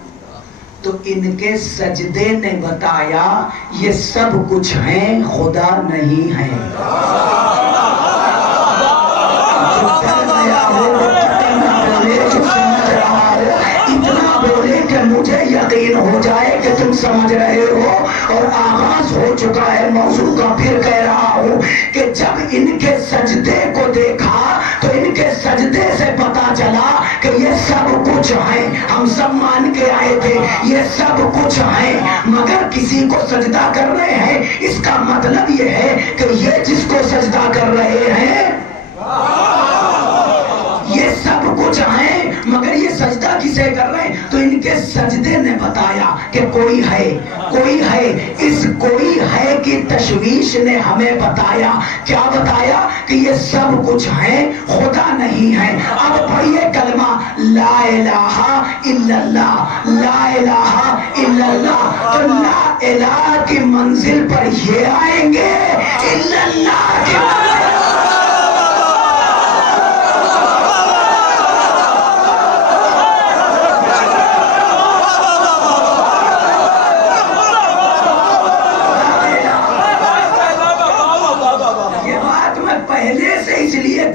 تو ان کے سجدے نے بتایا یہ سب کچھ ہیں، خدا نہیں ہے۔ اتنا بولے کہ مجھے یقین ہو جائے کہ تم سمجھ رہے ہو، اور آغاز ہو چکا ہے موضوع کا۔ پھر کہہ رہا ہوں کہ جب ان کے سجدے کو دیکھا تو ان کے سجدے سے پتا چلا کہ یہ سب کچھ ہیں، ہم سب مان کے آئے تھے یہ سب کچھ ہیں، مگر کسی کو سجدہ کر رہے ہیں، اس کا مطلب یہ ہے کہ یہ جس کو سجدہ کر رہے ہیں یہ سب کچھ ہیں، مگر یہ سجدہ کسے کر رہے ہیں؟ تو ان کے سجدے نے بتایا کہ کوئی ہے، کوئی ہے۔ اس کوئی ہے کی تشویش نے ہمیں بتایا، کیا بتایا؟ کہ یہ سب کچھ ہیں، خدا نہیں ہے۔ اب پڑھیے کلمہ لا الہ الا اللہ، لا الہ الا اللہ۔ تو لا الہ کی منزل پر یہ آئیں گے، الا اللہ کی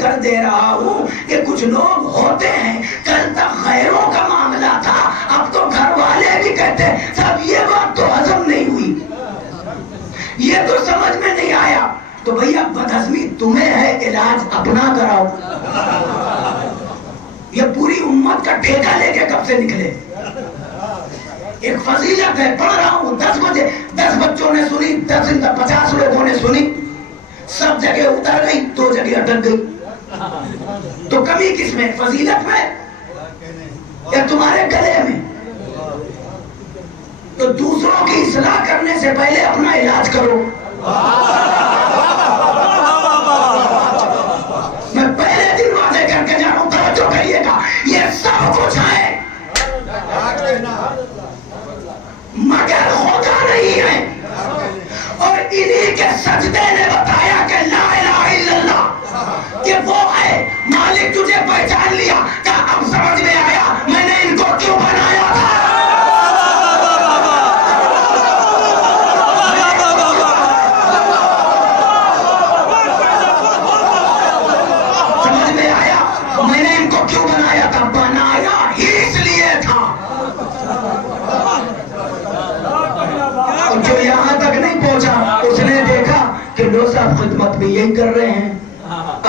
کر دے رہا ہوں کہ کچھ لوگ ہوتے ہیں، کل تک غیروں کا معاملہ تھا، اب تو گھر والے بھی کہتے ہیں صاحب یہ بات تو ہضم نہیں ہوئی، یہ تو سمجھ میں نہیں آیا۔ تو بھیا بدہضمی تمہیں ہے، علاج اپنا کراؤ۔ یہ پوری امت کا ٹھیکہ لے کے کب سے نکلے؟ ایک فضیلت ہے، پڑھ رہا ہوں 10 بجے 10 بچوں نے سنی، 50 لوگوں نے سنی، سب جگہ اتر گئی، 2 جگہ اٹک گئی۔ تو کمی کس میں؟ فضیلت میں یا تمہارے گلے میں؟ تو دوسروں کی اصلاح کرنے سے پہلے اپنا علاج کرو۔ میں پہلے دن واضح کر کے جا رہا ہوں، توجہ کریے گا، یہ سب کچھ ہے مگر خدا نہیں ہے۔ اور انہی کے سجدے نے بتایا کہ لا الہ الا اللہ، کہ وہ ہے مالک تجھے پہچان لیا، کہ اب سمجھ میں آیا میں نے ان کو کیوں بنایا تھا۔ سمجھ میں آیا میں نے ان کو کیوں بنایا تھا، بنایا ہی اس لیے تھا۔ اور جو یہاں تک نہیں پہنچا اس نے دیکھا کہ لو صاحب خدمت بھی یہی کر رہے ہیں،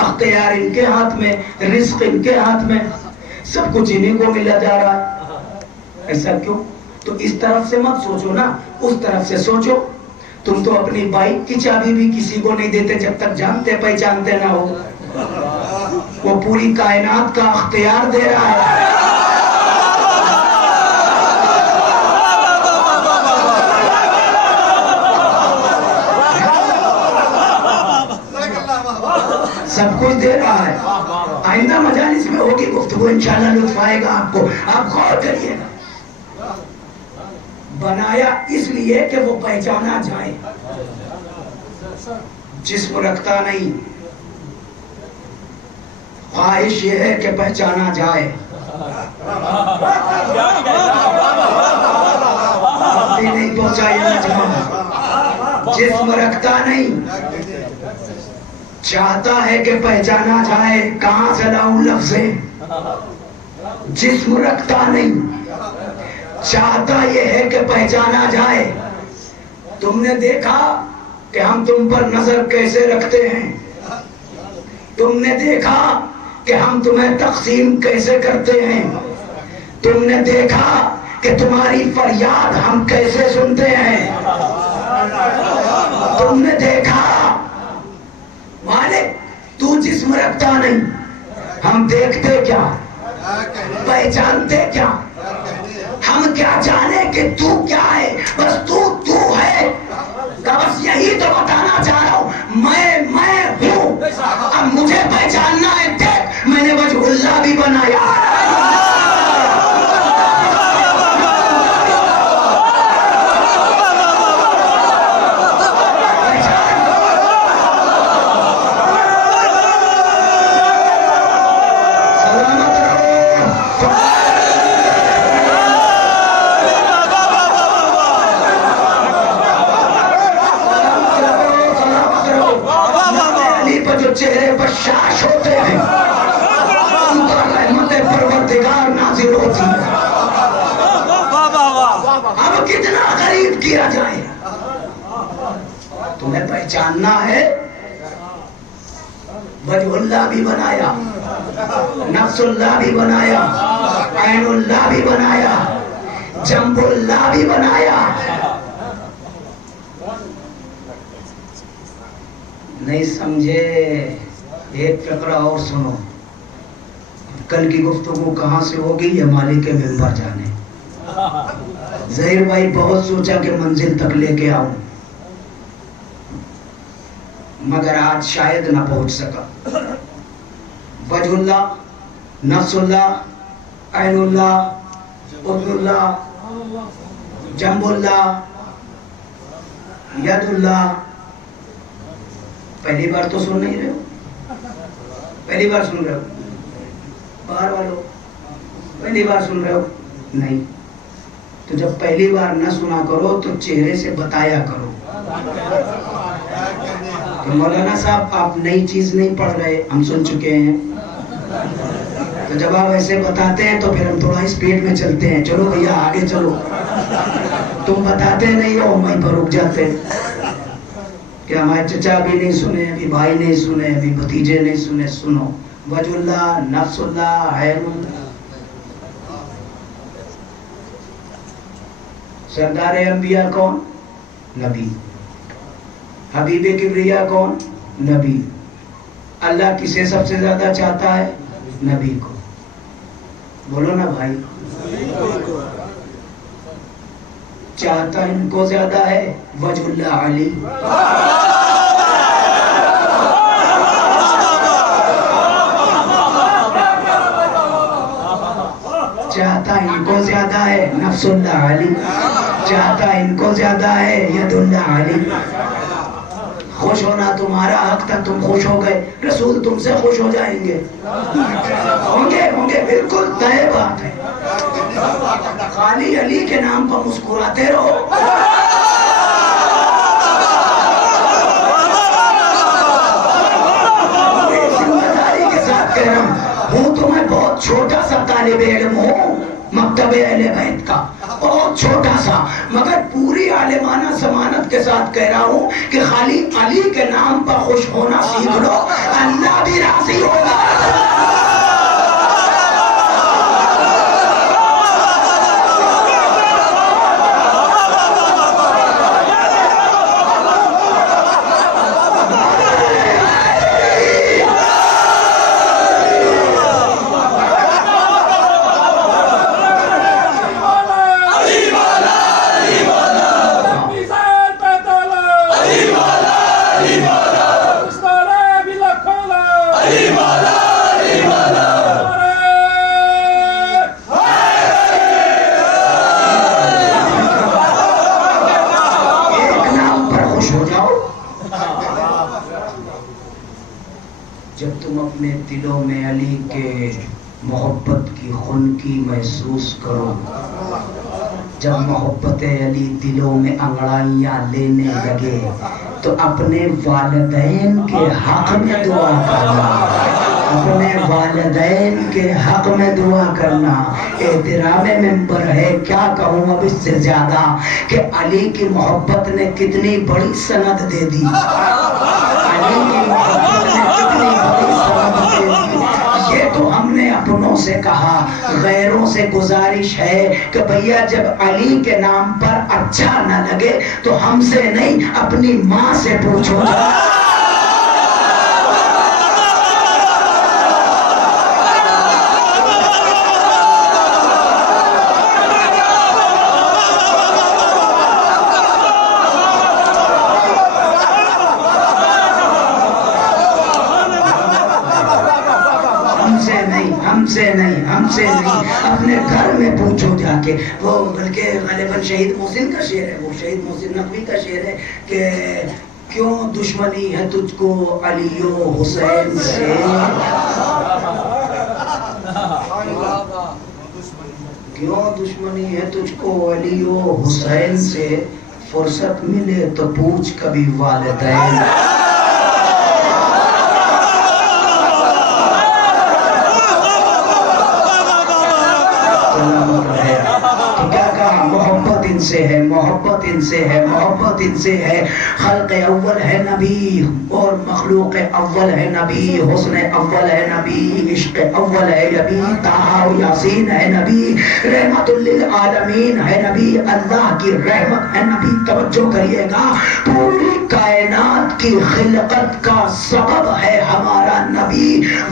اختیار ان کے ہاتھ میں، رزق ان کے ہاتھ میں، سب کچھ انہیں کو ملا جا رہا ہے، ایسا کیوں؟ تو اس طرف سے مت سوچو نا، اس طرف سے سوچو۔ تم تو اپنی بائک کی چابی بھی کسی کو نہیں دیتے جب تک جانتے پہچانتے نہ ہو، وہ پوری کائنات کا اختیار دے رہا ہے۔ سب کچھ دے رہا ہے۔ آئندہ مجالس میں ہوگی گفتگو، انشاءاللہ لطف آئے گا آپ کو، آپ غور کریے گا۔ بنایا اس لیے کہ وہ پہچانا جائے، جسم رکھتا نہیں، خواہش یہ ہے کہ پہچانا جائے۔ ابھی نہیں پہنچا یہ مجمع، جسم رکھتا نہیں، چاہتا ہے کہ پہچانا جائے۔ کہاں سے لاؤں لفظ؟ جسم رکھتا نہیں، چاہتا یہ ہے کہ پہچانا جائے۔ تم نے دیکھا کہ ہم تم پر نظر کیسے رکھتے ہیں، تم نے دیکھا کہ ہم تمہیں تقسیم کیسے کرتے ہیں، تم نے دیکھا کہ تمہاری فریاد ہم کیسے سنتے ہیں۔ تم نے دیکھا مالک تو جسم رکھتا نہیں، ہم دیکھتے کیا، پہچانتے کیا، ہم کیا جانے کہ تو کیا ہے، بس تو ہے، بس یہی تو بتانا چاہ رہا ہوں، میں ہوں، اب مجھے پہچاننا ہے، دیکھ میں نے وجہ اللہ بھی بنایا، چہرے پر شاش ہوتے ہیں ان پر رحمت پروردگار نازل ہوتی ہے، اب کتنا قریب کیا جائے، تمہیں پہچاننا ہے، وجہ اللہ بھی بنایا، نفس اللہ بھی بنایا، عین اللہ بھی بنایا، جنب اللہ بھی بنایا، نہیں سمجھے؟ ایک فقرہ اور سنو، کل کی گفتگو کہاں سے ہوگی یہ مالک منبر جانے، ظہیر بھائی بہت سوچا کہ منزل تک لے کے آؤں مگر آج شاید نہ پہنچ سکا، وجہ اللہ، نفس اللہ، عین اللہ، اذن اللہ، جنب اللہ، ید اللہ، پہلی بار تو سن نہیں رہے ہو، پہلی بار سن رہے ہو، باہر والوں پہلی بار سن رہے ہو نہیں، تو جب پہلی بار نہ سنا کرو تو چہرے سے بتایا کرو کہ مولانا صاحب آپ نئی چیز نہیں پڑھ رہے، ہم سن چکے ہیں، تو جب آپ ایسے بتاتے ہیں تو پھر ہم تھوڑا اسپیڈ میں چلتے ہیں، چلو بھیا آگے چلو، تم بتاتے نہیں ہو وہیں پر رک جاتے ہیں کہ ہمارے چچا بھی نہیں سنے، ابھی بھائی نہیں سنے، ابھی بھتیجے نہیں سنے، سنو، وجہ اللہ، نفس اللہ، عین اللہ، سردار انبیاء کون؟ نبی، حبیب کبریا کون؟ نبی، اللہ کسے سب سے زیادہ چاہتا ہے؟ نبی کو، بولو نا بھائی، چاہتا ان کو زیادہ ہے وجہ اللہ علی، چاہتا ان کو زیادہ ہے نفس اللہ علی، چاہتا ان کو زیادہ ہے ید اللہ علی، خوش ہونا تمہارا حق تھا، تم خوش ہو گئے، رسول تم سے خوش ہو جائیں گے، ہوں گے بالکل طے بات ہے، خالی علی کے نام پر مسکراتے رہو، ذمہ داری کے ساتھ کہہ رہا ہوں تو میں بہت چھوٹا سا طالب علم ہوں مکتب اہل بیت کا، بہت چھوٹا سا، مگر پوری عالمانہ ضمانت کے ساتھ کہہ رہا ہوں کہ خالی علی کے نام پر خوش ہونا سیکھ لو، اللہ بھی راضی ہوگا، جب تم اپنے دلوں میں علی کے محبت کی خنکی محسوس کرو، جب محبت علی دلوں میں انگڑائیاں لینے لگے تو اپنے والدین کے حق میں دعا کرنا، اپنے والدین کے حق میں دعا کرنا۔ احترام منبر ہے، کیا کہوں اب اس سے زیادہ کہ علی کی محبت نے کتنی بڑی سند دے دی، علی کی محبت نے کتنی بڑی سند دے دی۔ یہ تو ہم نے اپنوں سے کہا، غیروں سے گزارش ہے کہ بھیا جب علی کے نام پر اچھا نہ لگے تو ہم سے نہیں اپنی ماں سے پوچھو. ہم سے نہیں اپنے گھر میں پوچھو جا کے. وہ بلکہ غالباً شہید محسن کا شعر ہے، وہ شہید محسن نقوی کا شعر ہے کہ کیوں دشمنی ہے تجھ کو علی و حسین سے، کیوں دشمنی ہے تجھ کو علی و حسین سے، فرصت ملے تو پوچھ کبھی والدین. محبت ان سے ہے، محبت ان سے ہے، محبت ان سے ہے. خلق اول ہے نبی اور مخلوق اول ہے نبی، حسن اول ہے نبی، عشق اول ہے نبی، طٰہٰ و یاسین ہے نبی، رحمت للعالمین ہے نبی، اللہ کی رحمت ہے نبی. توجہ کریے گا، پوری کائنات کی خلقت کا سبب ہے ہمارا نبی،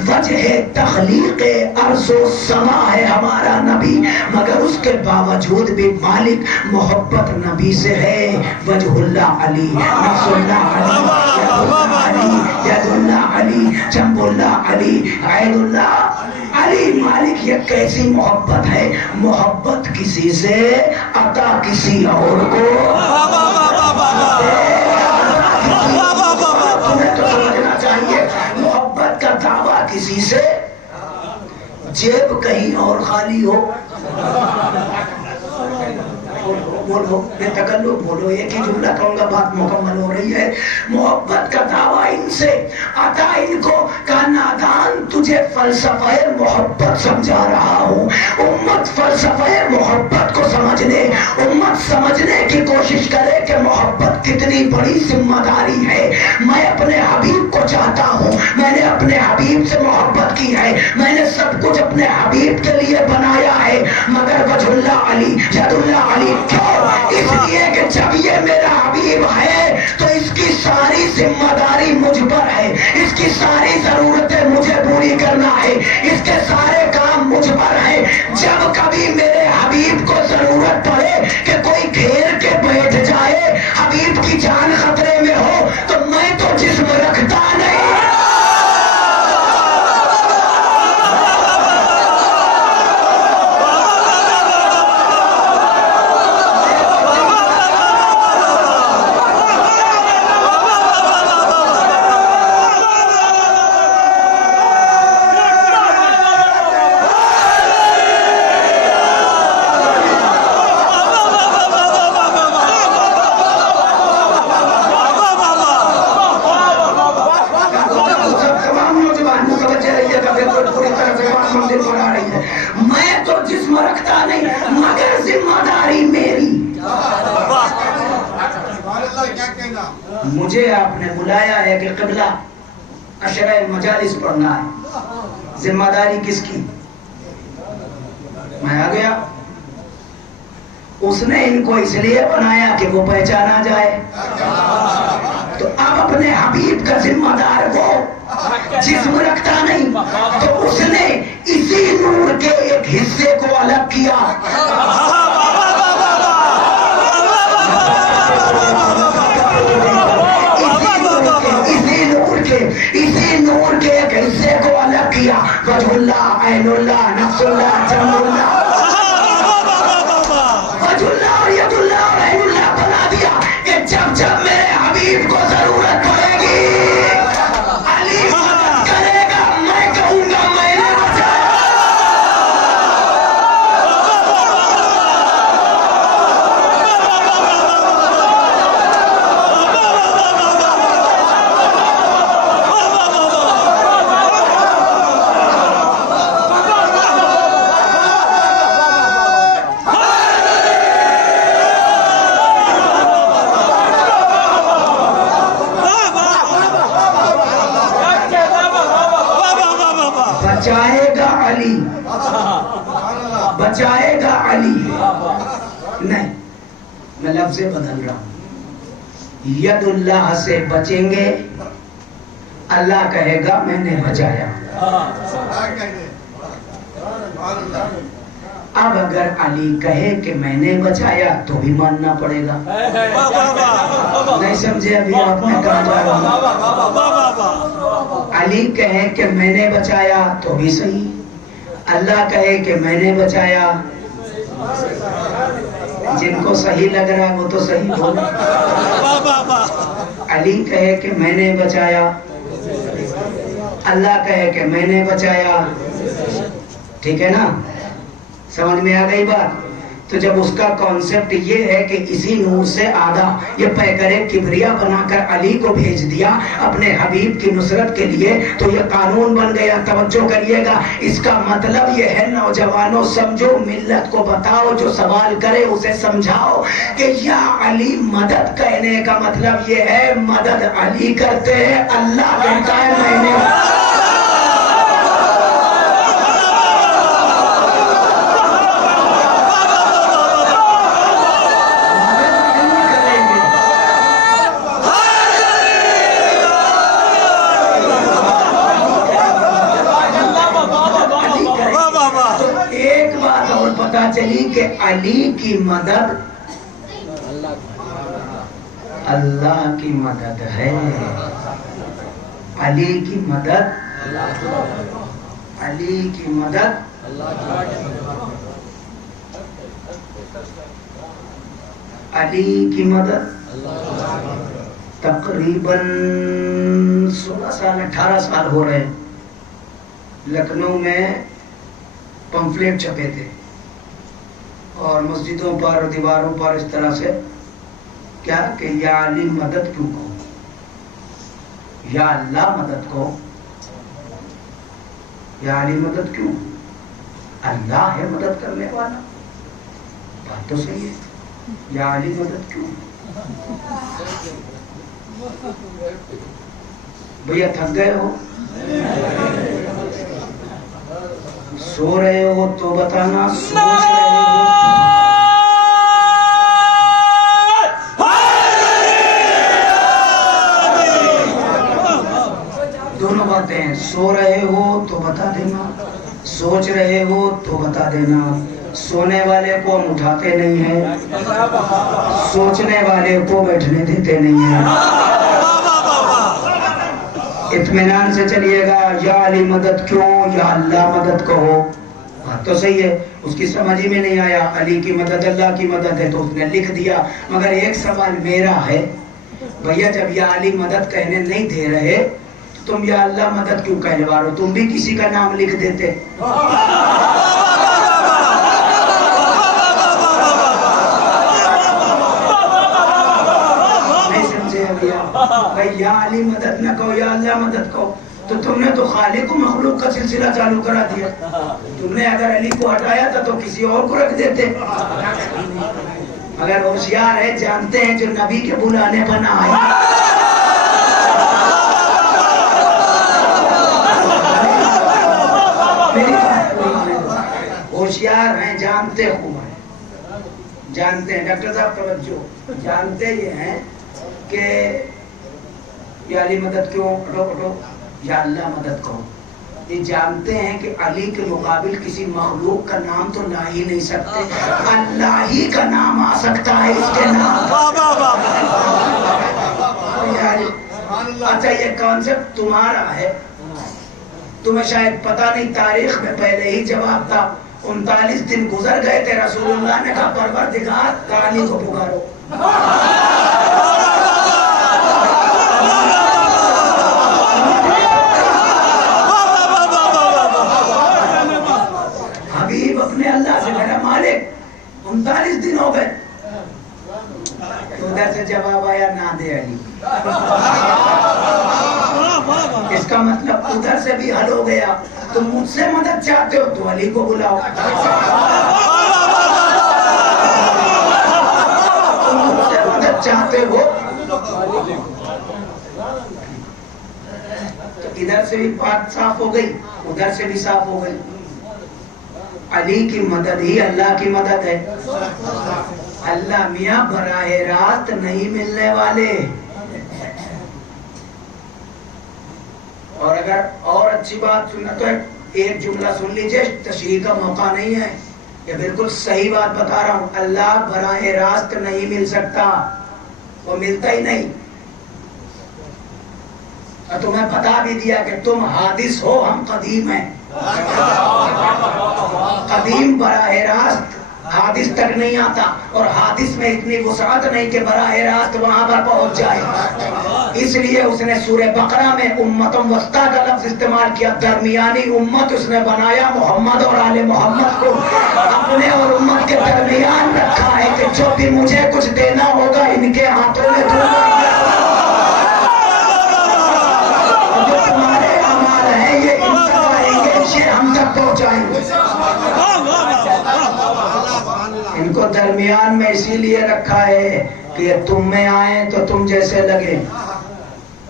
وجہ تخلیق ارض و سما ہے ہمارا نبی. مگر اس کے باوجود بھی مالک محبت نبی سے ہے. وجہ اللہ علی، نفس اللہ علی، ید اللہ علی، ید اللہ علی، جنب اللہ علی، عین اللہ علی. مالک یہ کیسی محبت ہے؟ محبت کسی سے عطا کسی اور کو، تمہیں تو سمجھنا چاہیے. محبت کا دعویٰ کسی سے، جیب کہیں اور خالی ہو، بولو بے تکلف بولو، ایک ہی جملہ کہوں گا بات مکمل ہو رہی ہے. محبت کا دعویٰ ان سے، عطا ان کو کا نادان تجھے فلسفہ محبت سمجھا رہا ہوں. امت فلسفہ محبت کو سمجھنے، امت سمجھنے کی کوشش کرے کہ محبت کتنی بڑی ذمہ داری ہے. میں اپنے حبیب کو چاہتا ہوں، میں نے اپنے حبیب سے محبت کی ہے، میں نے سب کچھ اپنے حبیب کے لیے بنایا ہے. مگر وجہ اللہ علی، ید اللہ علی، کیوں؟ اس لیے کہ جب یہ میرا حبیب ہے تو اس کی ساری ذمہ داری مجھ پر ہے، اس کی ساری ضرورتیں مجھے پوری کرنا ہے، اس کے سارے کام مجھ پر ہے. جب کبھی میرے حبیب کو ضرورت پڑے کہ کوئی گھیر کے بیٹھ جائے، حبیب کی جان خطرے میں ہو، تو میں تو جسم رکھتا نہیں. میں تو جسم رکھتا نہیں مگر ذمہ داری میری. مجھے آپ نے بلایا ہے کہ قبلہ عشرہ مجالس پڑھنا ہے، ذمہ داری کس کی؟ میں آ گیا. اس نے ان کو اس لیے بنایا کہ وہ پہچانا جائے. تو اب اپنے حبیب کا ذمہ دار وہ جسم رکھتا نہیں، تو اس نے اسی نور کے ایک حصے کو الگ کیا. اسی نور کے ایک حصے کو الگ کیا. وجہ اللہ، عین اللہ، نفس اللہ، جنب اللہ، وجہ اللہ اور ید اللہ اور عین اللہ بنا دیا کہ جب جب میرے حبیب کو ضرورت پڑے گی علی مدد کرے گا، میں کہوں گا میں نے بچایا. بچائے گا علی. نہیں، میں لفظ بدل رہا ہوں. ید اللہ سے بچیں گے، اللہ کہے گا میں نے بچایا. اب اگر علی کہے کہ میں نے بچایا تو بھی ماننا پڑے گا. نہیں سمجھے ابھی آپ نے کہا جا رہا. علی کہے کہ میں نے بچایا تو بھی صحیح، اللہ کہے کہ میں نے بچایا. جن کو صحیح لگ رہا ہے وہ تو صحیح بولے. علی کہے کہ میں نے بچایا، اللہ کہے کہ میں نے بچایا. ٹھیک ہے نا، سمجھ میں آ گئی بات؟ تو جب اس کا کانسیپٹ یہ ہے کہ اسی نور سے آدھا یہ پیکر کبریا بنا کر علی کو بھیج دیا اپنے حبیب کی نصرت کے لیے، تو یہ قانون بن گیا. توجہ کریے گا، اس کا مطلب یہ ہے نوجوانوں سمجھو، ملت کو بتاؤ، جو سوال کرے اسے سمجھاؤ کہ یا علی مدد کہنے کا مطلب یہ ہے مدد علی کرتے ہیں، اللہ کہتا ہے میں نے. پتا چلی کہ علی کی مدد اللہ کی مدد ہے. علی کی مدد، علی کی مدد علی کی مدد. تقریباً 16 سال 18 سال ہو رہے ہیں، لکھنؤ میں پمفلیٹ چھپے تھے اور مسجدوں پر دیواروں پر اس طرح سے کیا کہ یا علی مدد کیوں کہو، یا اللہ مدد کہو. یا علی مدد کیوں؟ اللہ ہے مدد کرنے والا. بات تو صحیح ہے. یا علی مدد کیوں؟ بھیا تھک گئے ہو، سو رہے ہو تو بتانا، سوچ رہے ہو دونوں باتیں. سو رہے ہو تو بتا دینا، سوچ رہے ہو تو بتا دینا. سونے والے کو ہم اٹھاتے نہیں ہیں، سوچنے والے کو بیٹھنے دیتے نہیں ہیں. اطمینان سے چلیے گا. یا علی مدد کیوں؟ یا اللہ مدد کہو. بات تو صحیح ہے. اس کی سمجھ میں نہیں آیا علی کی مدد اللہ کی مدد ہے تو اس نے لکھ دیا. مگر ایک سوال میرا ہے، بھیا جب یا علی مدد کہنے نہیں دے رہے تو تم یا اللہ مدد کیوں کہلوا رہے ہو؟ تم بھی کسی کا نام لکھ دیتے. بھائی یا علی مدد نہ کہو، یا اللہ مدد کہو. تو تم نے تو خالق و مخلوق کا سلسلہ چالو کرا دیا. تم نے اگر علی کو ہٹایا تھا تو کسی اور کو رکھ دیتے. اگر ہوشیار ہے، جانتے ہیں جو نبی کے بلانے پر نہ آئے. ہوشیار ہیں، جانتے خوب ہیں، جانتے ہیں. ڈاکٹر صاحب توجہ، جانتے یہ ہیں کہ یا علی مدد کیوں، اٹھو یا اللہ مدد کرو. یہ جانتے ہیں کہ علی کے مقابل کسی مخلوق کا نام تو لا ہی نہیں سکتے، اللہ ہی کا نام آ سکتا ہے اس کے نام. اچھا یہ کانسیپٹ تمہارا ہے، تمہیں شاید پتہ نہیں، تاریخ میں پہلے ہی جواب تھا. 39 دن گزر گئے تھے، رسول اللہ نے کہا پروردگار علی کو پکارو. حبیب اپنے اللہ سے کہا مالک 39 دن ہو گئے. ادھر سے جواب آیا نہ دے علی. اس کا مطلب ادھر سے بھی حل ہو گیا. تم مجھ سے مدد چاہتے ہو تو علی کو بلاؤ. تم مجھ سے مدد چاہتے ہو تو ادھر سے بھی بات صاف ہو گئی، ادھر سے بھی صاف ہو گئی. علی کی مدد ہی اللہ کی مدد ہے. اللہ میاں براہ راست نہیں ملنے والے. اور اگر اور اچھی بات سننا تو ایک جملہ سن لیجئے, تشریح کا موقع نہیں ہے, یہ بالکل صحیح بات بتا رہا ہوں. اللہ براہ راست نہیں مل سکتا, وہ ملتا ہی نہیں. اور تمہیں بتا بھی دیا کہ تم حادث ہو, ہم قدیم ہیں. قدیم براہ راست حادث تک نہیں آتا, اور حادث میں اتنی وسعت نہیں کہ براہ راست وہاں پر پہنچ جائے. اس لیے اس نے سورہ بقرہ میں امتم وسطیٰ کا لفظ استعمال کیا. درمیانی امت اس نے بنایا, محمد اور آل محمد کو اپنے اور امت کے درمیان رکھا ہے کہ جو بھی مجھے کچھ دینا ہوگا ان کے ہاتھوں میں دوں گا. جو تمہارے اعمال ہیں یہ ان تک آئیں گے, یہ ہم تک پہنچائیں گے. ان کو درمیان میں اسی لیے رکھا ہے کہ یہ تم میں آئیں تو تم جیسے لگے.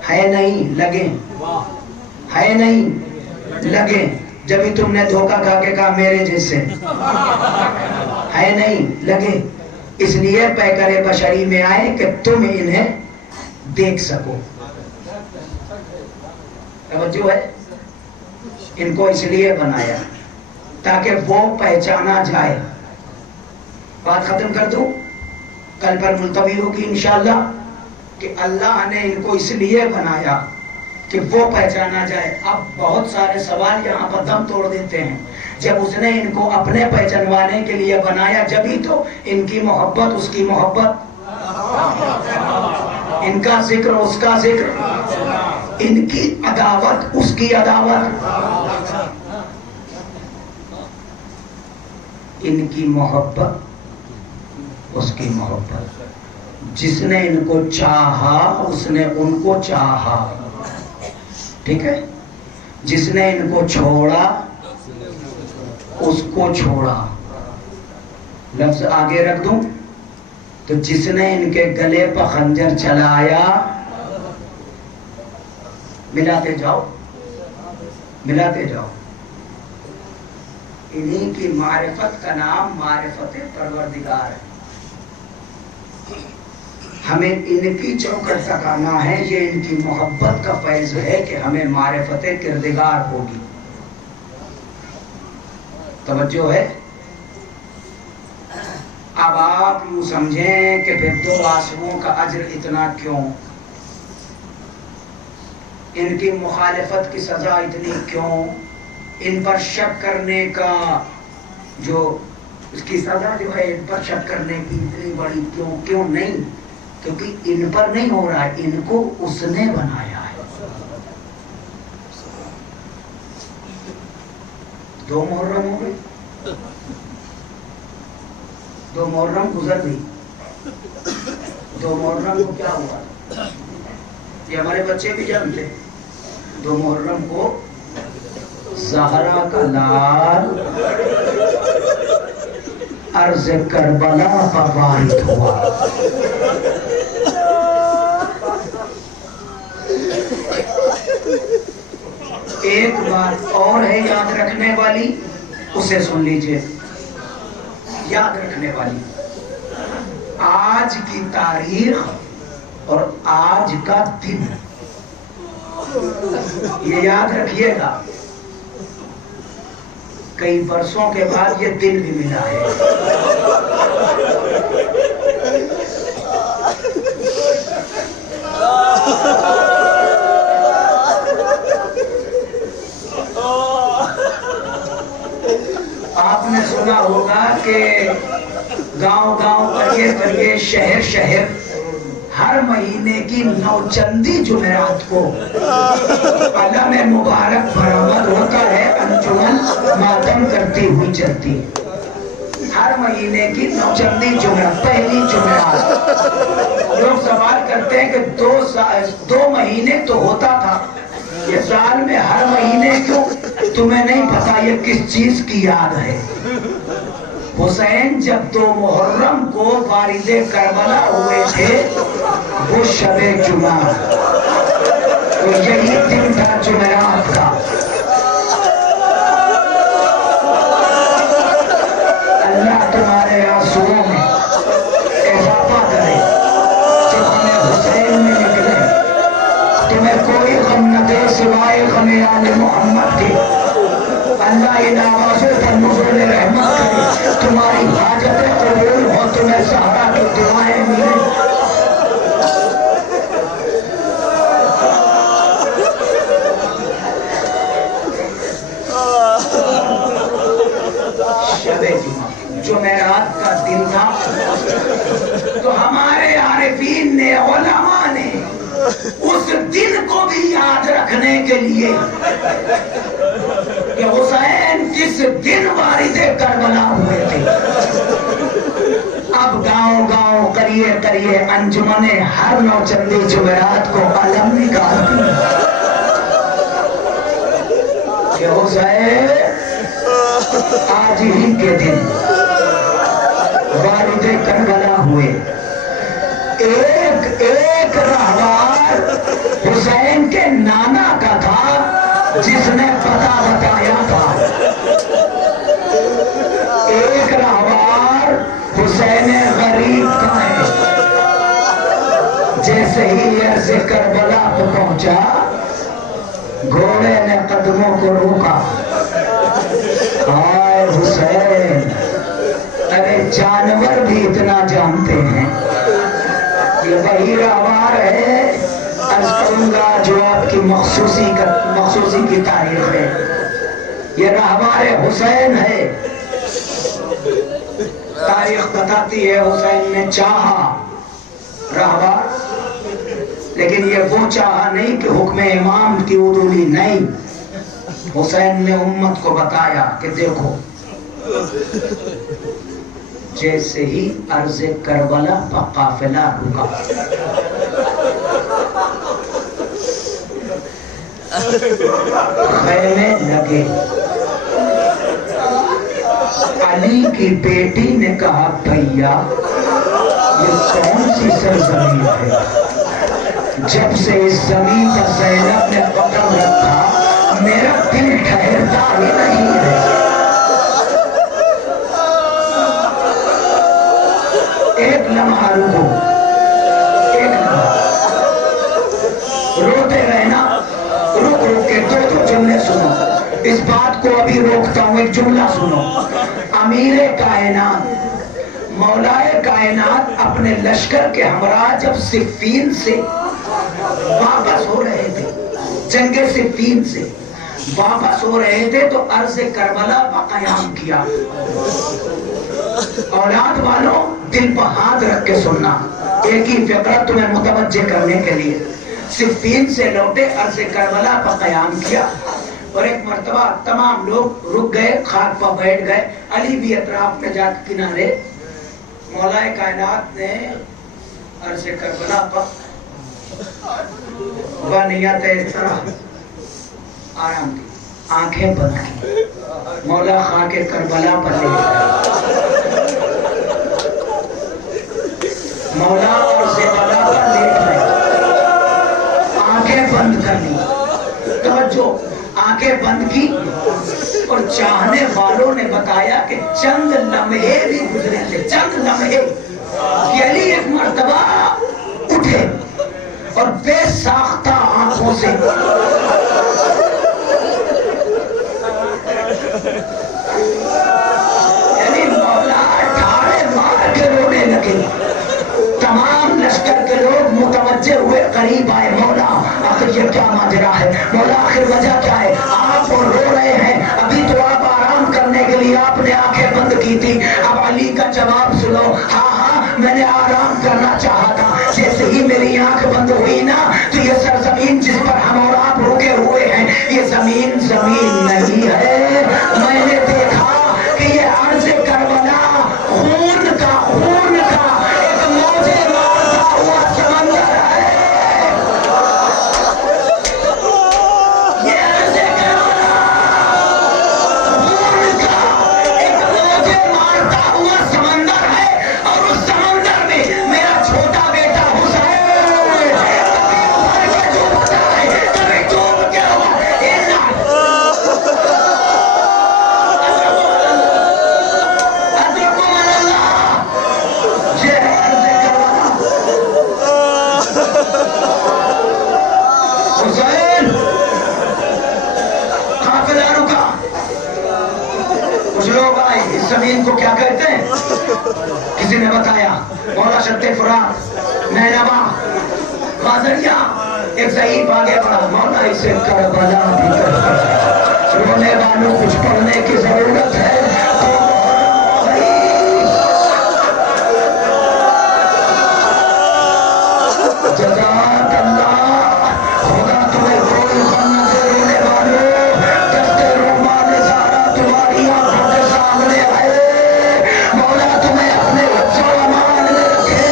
ہے نہیں لگے, ہے نہیں لگے. جبھی تم نے دھوکہ کھا کے کہا میرے جیسے, ہے نہیں لگے. اس لیے پیکر بشری میں آئے کہ تم انہیں دیکھ سکو. توجہ ہے, ان کو اس لیے بنایا تاکہ وہ پہچانا جائے. بات ختم کر دوں, کل پر ملتوی ہوگی انشاءاللہ کہ اللہ نے ان کو اس لیے بنایا کہ وہ پہچانا جائے. اب بہت سارے سوال یہاں پر دم توڑ دیتے ہیں. جب اس نے ان کو اپنے پہچانوانے کے لیے بنایا, جبھی تو ان کی محبت اس کی محبت, ان کا ذکر اس کا ذکر, ان کی عداوت اس کی عداوت, ان کی محبت اس کی محبت. جس نے ان کو چاہا اس نے ان کو چاہا, ٹھیک ہے. جس نے ان کو چھوڑا اس کو چھوڑا. لفظ آگے رکھ دوں تو جس نے ان کے گلے پر خنجر چلایا, ملاتے جاؤ ملاتے جاؤ. انہی کی معرفت کا نام معرفت پروردگار ہے. ہمیں ان کی چوکٹ تک آنا ہے. یہ ان کی محبت کا فیض ہے کہ ہمیں معرفت کردگار ہوگی. توجہ ہے. اب آپ یوں سمجھیں کہ پھر دو آنسوؤں کا اجر اتنا کیوں, ان کی مخالفت کی سزا اتنی کیوں, ان پر شک کرنے کا جو اس کی سزا جو ہے ان پر شک کرنے کی اتنی بڑی کیوں نہیں, کیونکہ ان پر نہیں ہو رہا ہے, ان کو اس نے بنایا ہے. دو محرم ہو گئے, دو محرم گزر گئی. دو محرم کو کیا ہوا یہ ہمارے بچے بھی جانتے. دو محرم کو زہرا کا لال عرض کربلا پر وارد ہوا. ایک بات اور ہے یاد رکھنے والی, اسے سن لیجئے. یاد رکھنے والی, آج کی تاریخ اور آج کا دن, یہ یاد رکھیے گا. کئی برسوں کے بعد یہ دن بھی ملا ہے. آپ نے سنا ہوگا کہ گاؤں گاؤں قریے شہر شہر ہر مہینے کی 9 چندی جمعرات کو علم مبارک برآمد ہوتا ہے. انجمن ماتم کرتی ہوئی چلتی. ہر مہینے کی 9 چندی جمعرات, پہلی جمعرات. لوگ سوال کرتے ہیں کہ 2 مہینے تو ہوتا تھا, یہ سال میں ہر مہینے کیوں؟ تمہیں نہیں پتا یہ کس چیز کی یاد ہے. حسین جب 2 محرم کو وارد کربلا ہوئے تھے وہ شب جمعہ, تو یہی دن تھا جمعرات کا. ان آوازوں پر نزول رحمت کرے، تمہاری حاجتیں قبول ہو، تمہیں سہارا کی دعائیں ملیں۔ شب جمعہ جمعرات کا دن تھا، تو ہمارے عارفین نے، علماء نے اس دن کو بھی یاد رکھنے کے لیے کہ حسین کس دن وارث کربلا ہوئے تھے، اب گاؤں گاؤں قریے قریے انجمنیں ہر نوچندی جمعرات کو علم نکالتی کہ حسین آج ہی کے دن والد کربلا ہوئے۔ ایک رہوار حسین کے نانا کا تھا جس نے پتہ بتایا تھا، ایک رہوار حسین غریب کا ہے۔ جیسے ہی عرض کربلا کو پہنچا، گھوڑے نے قدموں کو روکا، آئے حسین، ارے جانور بھی اتنا جانتے ہیں، یہ وہی رہوار ہے، عرض کروں گا جو آپ کی مخصوصی کی تاریخ ہے، یہ رہوار حسین ہے۔ تاریخ بتاتی ہے حسین نے چاہا رہوار، لیکن یہ وہ چاہا نہیں کہ حکم امام کی عدولی نہیں، حسین نے امت کو بتایا کہ دیکھو، جیسے ہی عرض کربلا کا قافلہ رکا، خیمے لگے، علی کی بیٹی نے کہا بھیا یہ کون سی سرزمین ہے؟ جب سے اس زمین پر زینب نے قدم رکھا میرا دل ٹھہرتا ہی نہیں ہے۔ ایک لمحہ رکو، ایک لمحہ روتے رہنا، رک رک کے دو جملے سنو، اس بات کو ابھی روکتا ہوں، ایک جملہ سنو۔ امیر کائنات، مولائے کائنات اپنے لشکر کے ہمراہ جب صفین سے واپس ہو رہے تھے، جنگ صفین سے واپس ہو رہے تھے تو عرض کربلا کا قیام کیا۔ اولاد والوں دل پر ہاتھ رکھ کے سننا، ایک ہی فقرہ تمہیں متوجہ کرنے کے لیے، صفین سے لوٹے، عرض کربلا پر قیام کیا، اور ایک مرتبہ تمام لوگ رک گئے، خاک پر بیٹھ گئے، علی بھی اطراف میں جا کے کنارے، مولائے کائنات نے عرض کربلا پر بنیت اس طرح آرام کی، آنکھیں بند کی، مولا خاک کربلا پر لے گئے، مولا اور زبلا پر لے گئے، آنکھیں بند کر لی، توجہ، آنکھیں بند کی، اور چاہنے والوں نے بتایا کہ چند لمحے بھی گزرے تھے، چند لمحے کہ علی ایک مرتبہ اٹھے اور بے ساختہ آنکھوں سے یعنی مولا ڈھاڑے مار کے رونے لگے، تمام لشکر کے لوگ متوجہ ہوئے، قریب آئے، مولا آخر یہ کیا ماجرا ہے، مولا آخر وجہ کیا ہے، آپ رو رہے ہیں، ابھی تو آپ آرام کرنے کے لیے آپ نے آنکھیں بند کی تھی، اب علی کا جواب سنو، ہاں میں نے آرام کرنا چاہا تھا، جیسے ہی میری آنکھ بند ہوئی نا تو یہ سرزمین جس پر ہم اور آپ رکے ہوئے ہیں، یہ زمین نہیں ہے، میں نے دیکھا کہ یہ عرض کربلا خون کا ایک موجے مارتا ہوا سمندر ہے، یہ عرض کربلا خون کا ایک موجے مارتا ہوا سمندر ہے، اور اس سمندر میں میرا چھوٹا بیٹا حسین کبھی کسی نے بتایا مولا شت فرات نینوا غازریہ ایک ضعیف آگے بڑھا مولا اسے کربلا بھی کہتے ہیں رونے والوں کچھ پڑھنے کی ضرورت ہے جزاک اللہ خدا تمہیں کوئی غم نہ دے رونے والوں دست رومان سارا تمہاری آنکھوں کے سامنے آئے مولا تمہیں اپنے حفظ و امان میں رکھے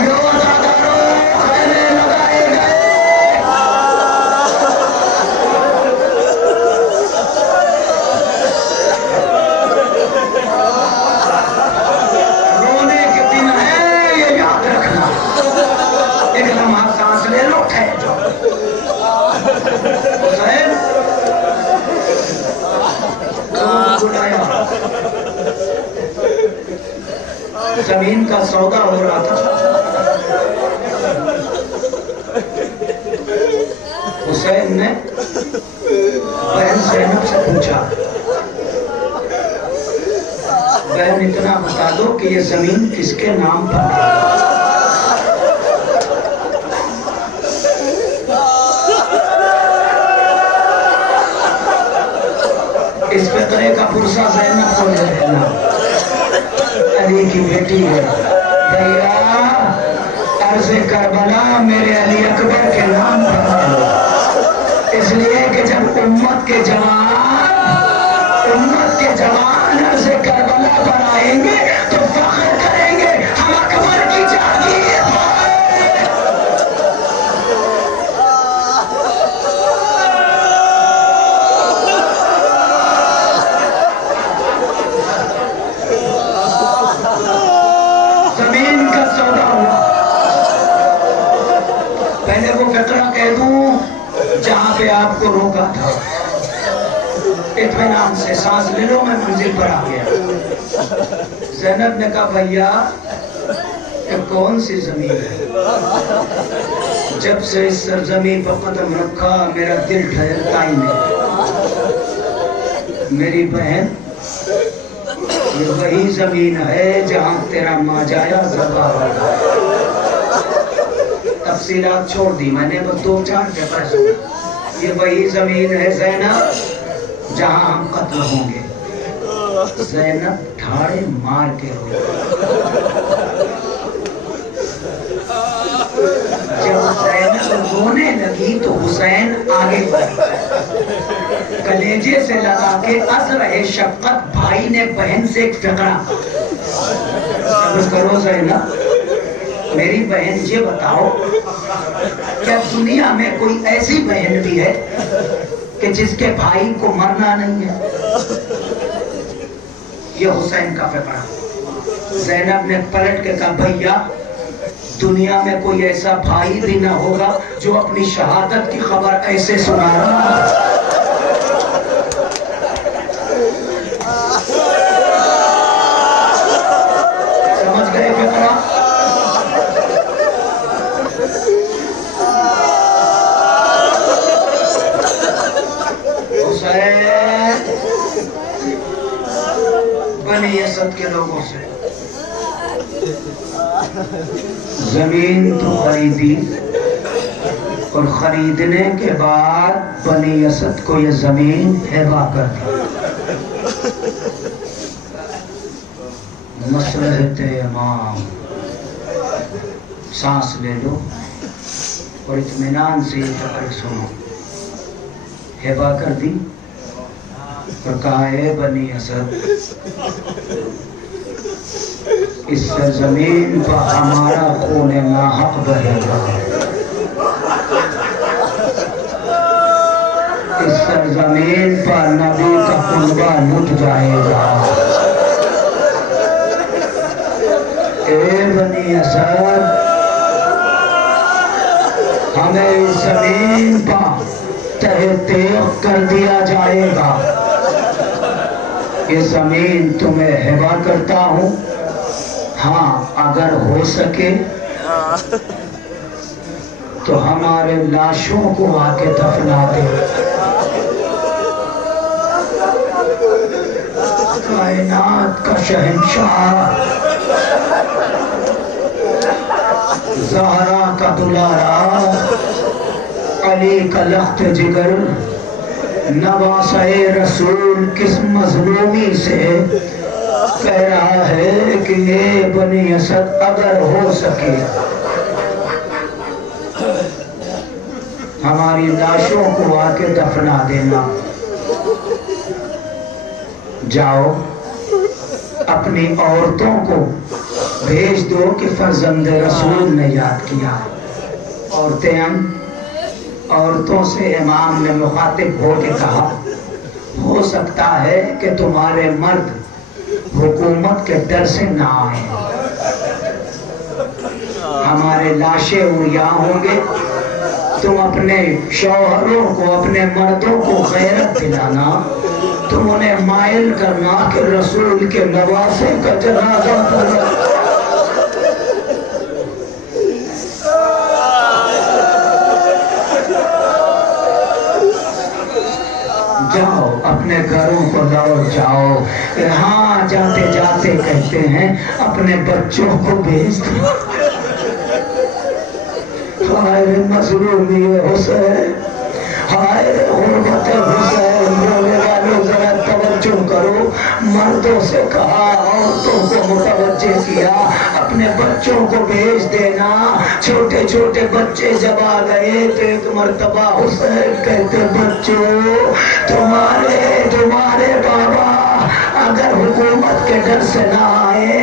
روزاداروں خیمے لگائے گئے رونے کے دن ہے یہ یاد رکھنا ایک لمحہ سانس لے لو ٹھہر جاؤ حسین بلایا زمین کا سودا ہو رہا تھا حسین نے بہن زینب سے پوچھا بہن اتنا بتا دو کہ یہ زمین کس کے نام پر ہے اس فقرے کا پرسہ زینب کو دے دینا علی کی بیٹی ہے بھیا عرض کربلا میرے علی اکبر کے نام پر ہے اس لیے کہ جب امت کے جوان عرض کربلا پر آئیں گے تو فخر کریں گے ہم اکبر کی جاگیر زمین کا سودا ہوا پہلے وہ فقرہ کہہ دوں جہاں پہ آپ کو روکا تھا اطمینان سے سانس لے لو میں منزل پر آ گیا زینب نے کہا بھیا یہ کون سی زمین ہے جب سے اس سرزمین پر قدم رکھا میرا دل ٹھہرتا ہی نہیں میری بہن یہ وہی زمین ہے جہاں تیرا ماجایا ذبح ہوگا تفصیلات چھوڑ دی میں نے بس 2-4 کے پیسے یہ وہی زمین ہے زینب جہاں ہم قتل ہوں گے زینب ٹھاڑے مار کے روئی جب زینب رونے لگی تو حسین آگے بڑھا کلیجے سے لگا کے عذر شفقت بھائی نے بہن سے ایک فقرہ کرو زینب میری بہن یہ بتاؤ کیا دنیا میں کوئی ایسی بہن بھی ہے کہ جس کے بھائی کو مرنا نہیں ہے یہ حسین کا فقرہ زینب نے پلٹ کے کہا بھیا دنیا میں کوئی ایسا بھائی بھی نہ ہوگا جو اپنی شہادت کی خبر ایسے سنا رہا سمجھ گئے فقرہ بنی اسد کے لوگوں سے زمین تو خریدی اور خریدنے کے بعد بنی اسد کو یہ زمین ہبہ کر دی مصلحت امام سانس لے لو اور اطمینان سے یہ فکر سنو ہبہ کر دی اور کہا اے بنی اسد اس سرزمین پر ہمارا خون ناحق بہے گا اس سرزمین پر نبی کا قربہ لٹ جائے گا اے بنی اسد ہمیں اس زمین پر تہہ تیغ کر دیا جائے گا یہ زمین تمہیں ہبہ کرتا ہوں ہاں اگر ہو سکے تو ہمارے لاشوں کو آ کے دفنا دے کائنات کا شہنشاہ، زہرا کا دلارا، علی کا لخت جگر، نواسہ رسول کس مظلومی سے کہہ رہا ہے کہ یہ بنی اسد اگر ہو سکے ہماری لاشوں کو آ کے دفنا دینا۔ جاؤ اپنی عورتوں کو بھیج دو کہ فرزند رسول نے یاد کیا ہے۔ عورتوں سے امام نے مخاطب ہو کے کہا، ہو سکتا ہے کہ تمہارے مرد حکومت کے ڈر سے نہ آئیں، ہمارے لاشیں عریاں ہوں گے، تم اپنے شوہروں کو، اپنے مردوں کو غیرت دلانا، تم انہیں مائل کرنا کہ رسول کے نواسے کا جنازہ پڑھو۔ جاؤ اپنے گھروں کو لوٹ جاؤ۔ ہاں جاتے جاتے کہتے ہیں اپنے بچوں کو بھیج دو۔ ہائے مظلومی حسین، ہائے غربت حسین، بولے والوں ذرا توجہ کرو۔ مردوں سے کہا، عورتوں کو متوجہ کیا، اپنے بچوں کو بھیج دینا۔ چھوٹے چھوٹے بچے جب آ گئے تو ایک مرتبہ حسین کہتے، بچوں تمہارے بابا اگر حکومت کے ڈر سے نہ آئے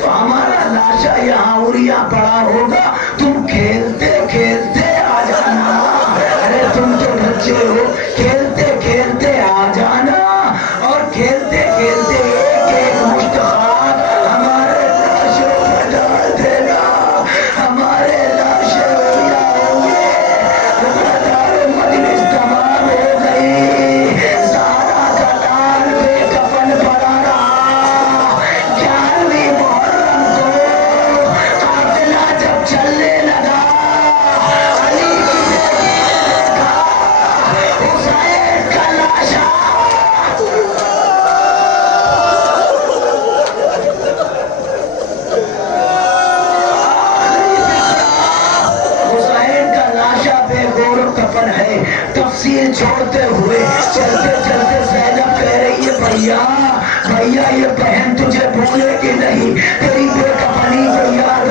تو ہمارا لاشا یہاں عریاں پڑا ہوگا، تم کھیلتے کھیلتے آ جانا۔ ارے تم تو بچے ہو، کھیلتے کھیلتے آ جانا، اور کھیلتے کھیلتے ایک ایک مشت خاک ہمارے لاشوں پر ڈال دینا، ہمارے لاشیں عریاں ہوں گے۔ غدار مجلس تمام ہو گئی، زہرا کا لال بے کفن پڑا رہا۔ 11ویں محرم کو قافلہ جب چلنے لگا، علی کی بیٹی نے دیکھا حسین کا لاشا۔ حسین کا لاشا بے گور و کفن ہے۔ تفصیل چھوڑتے ہوئے چلتے چلتے زینب کہہ رہی ہے، بھیا یہ بہن تجھے بھولے کہ نہیں، تیری بے کفنی کو یاد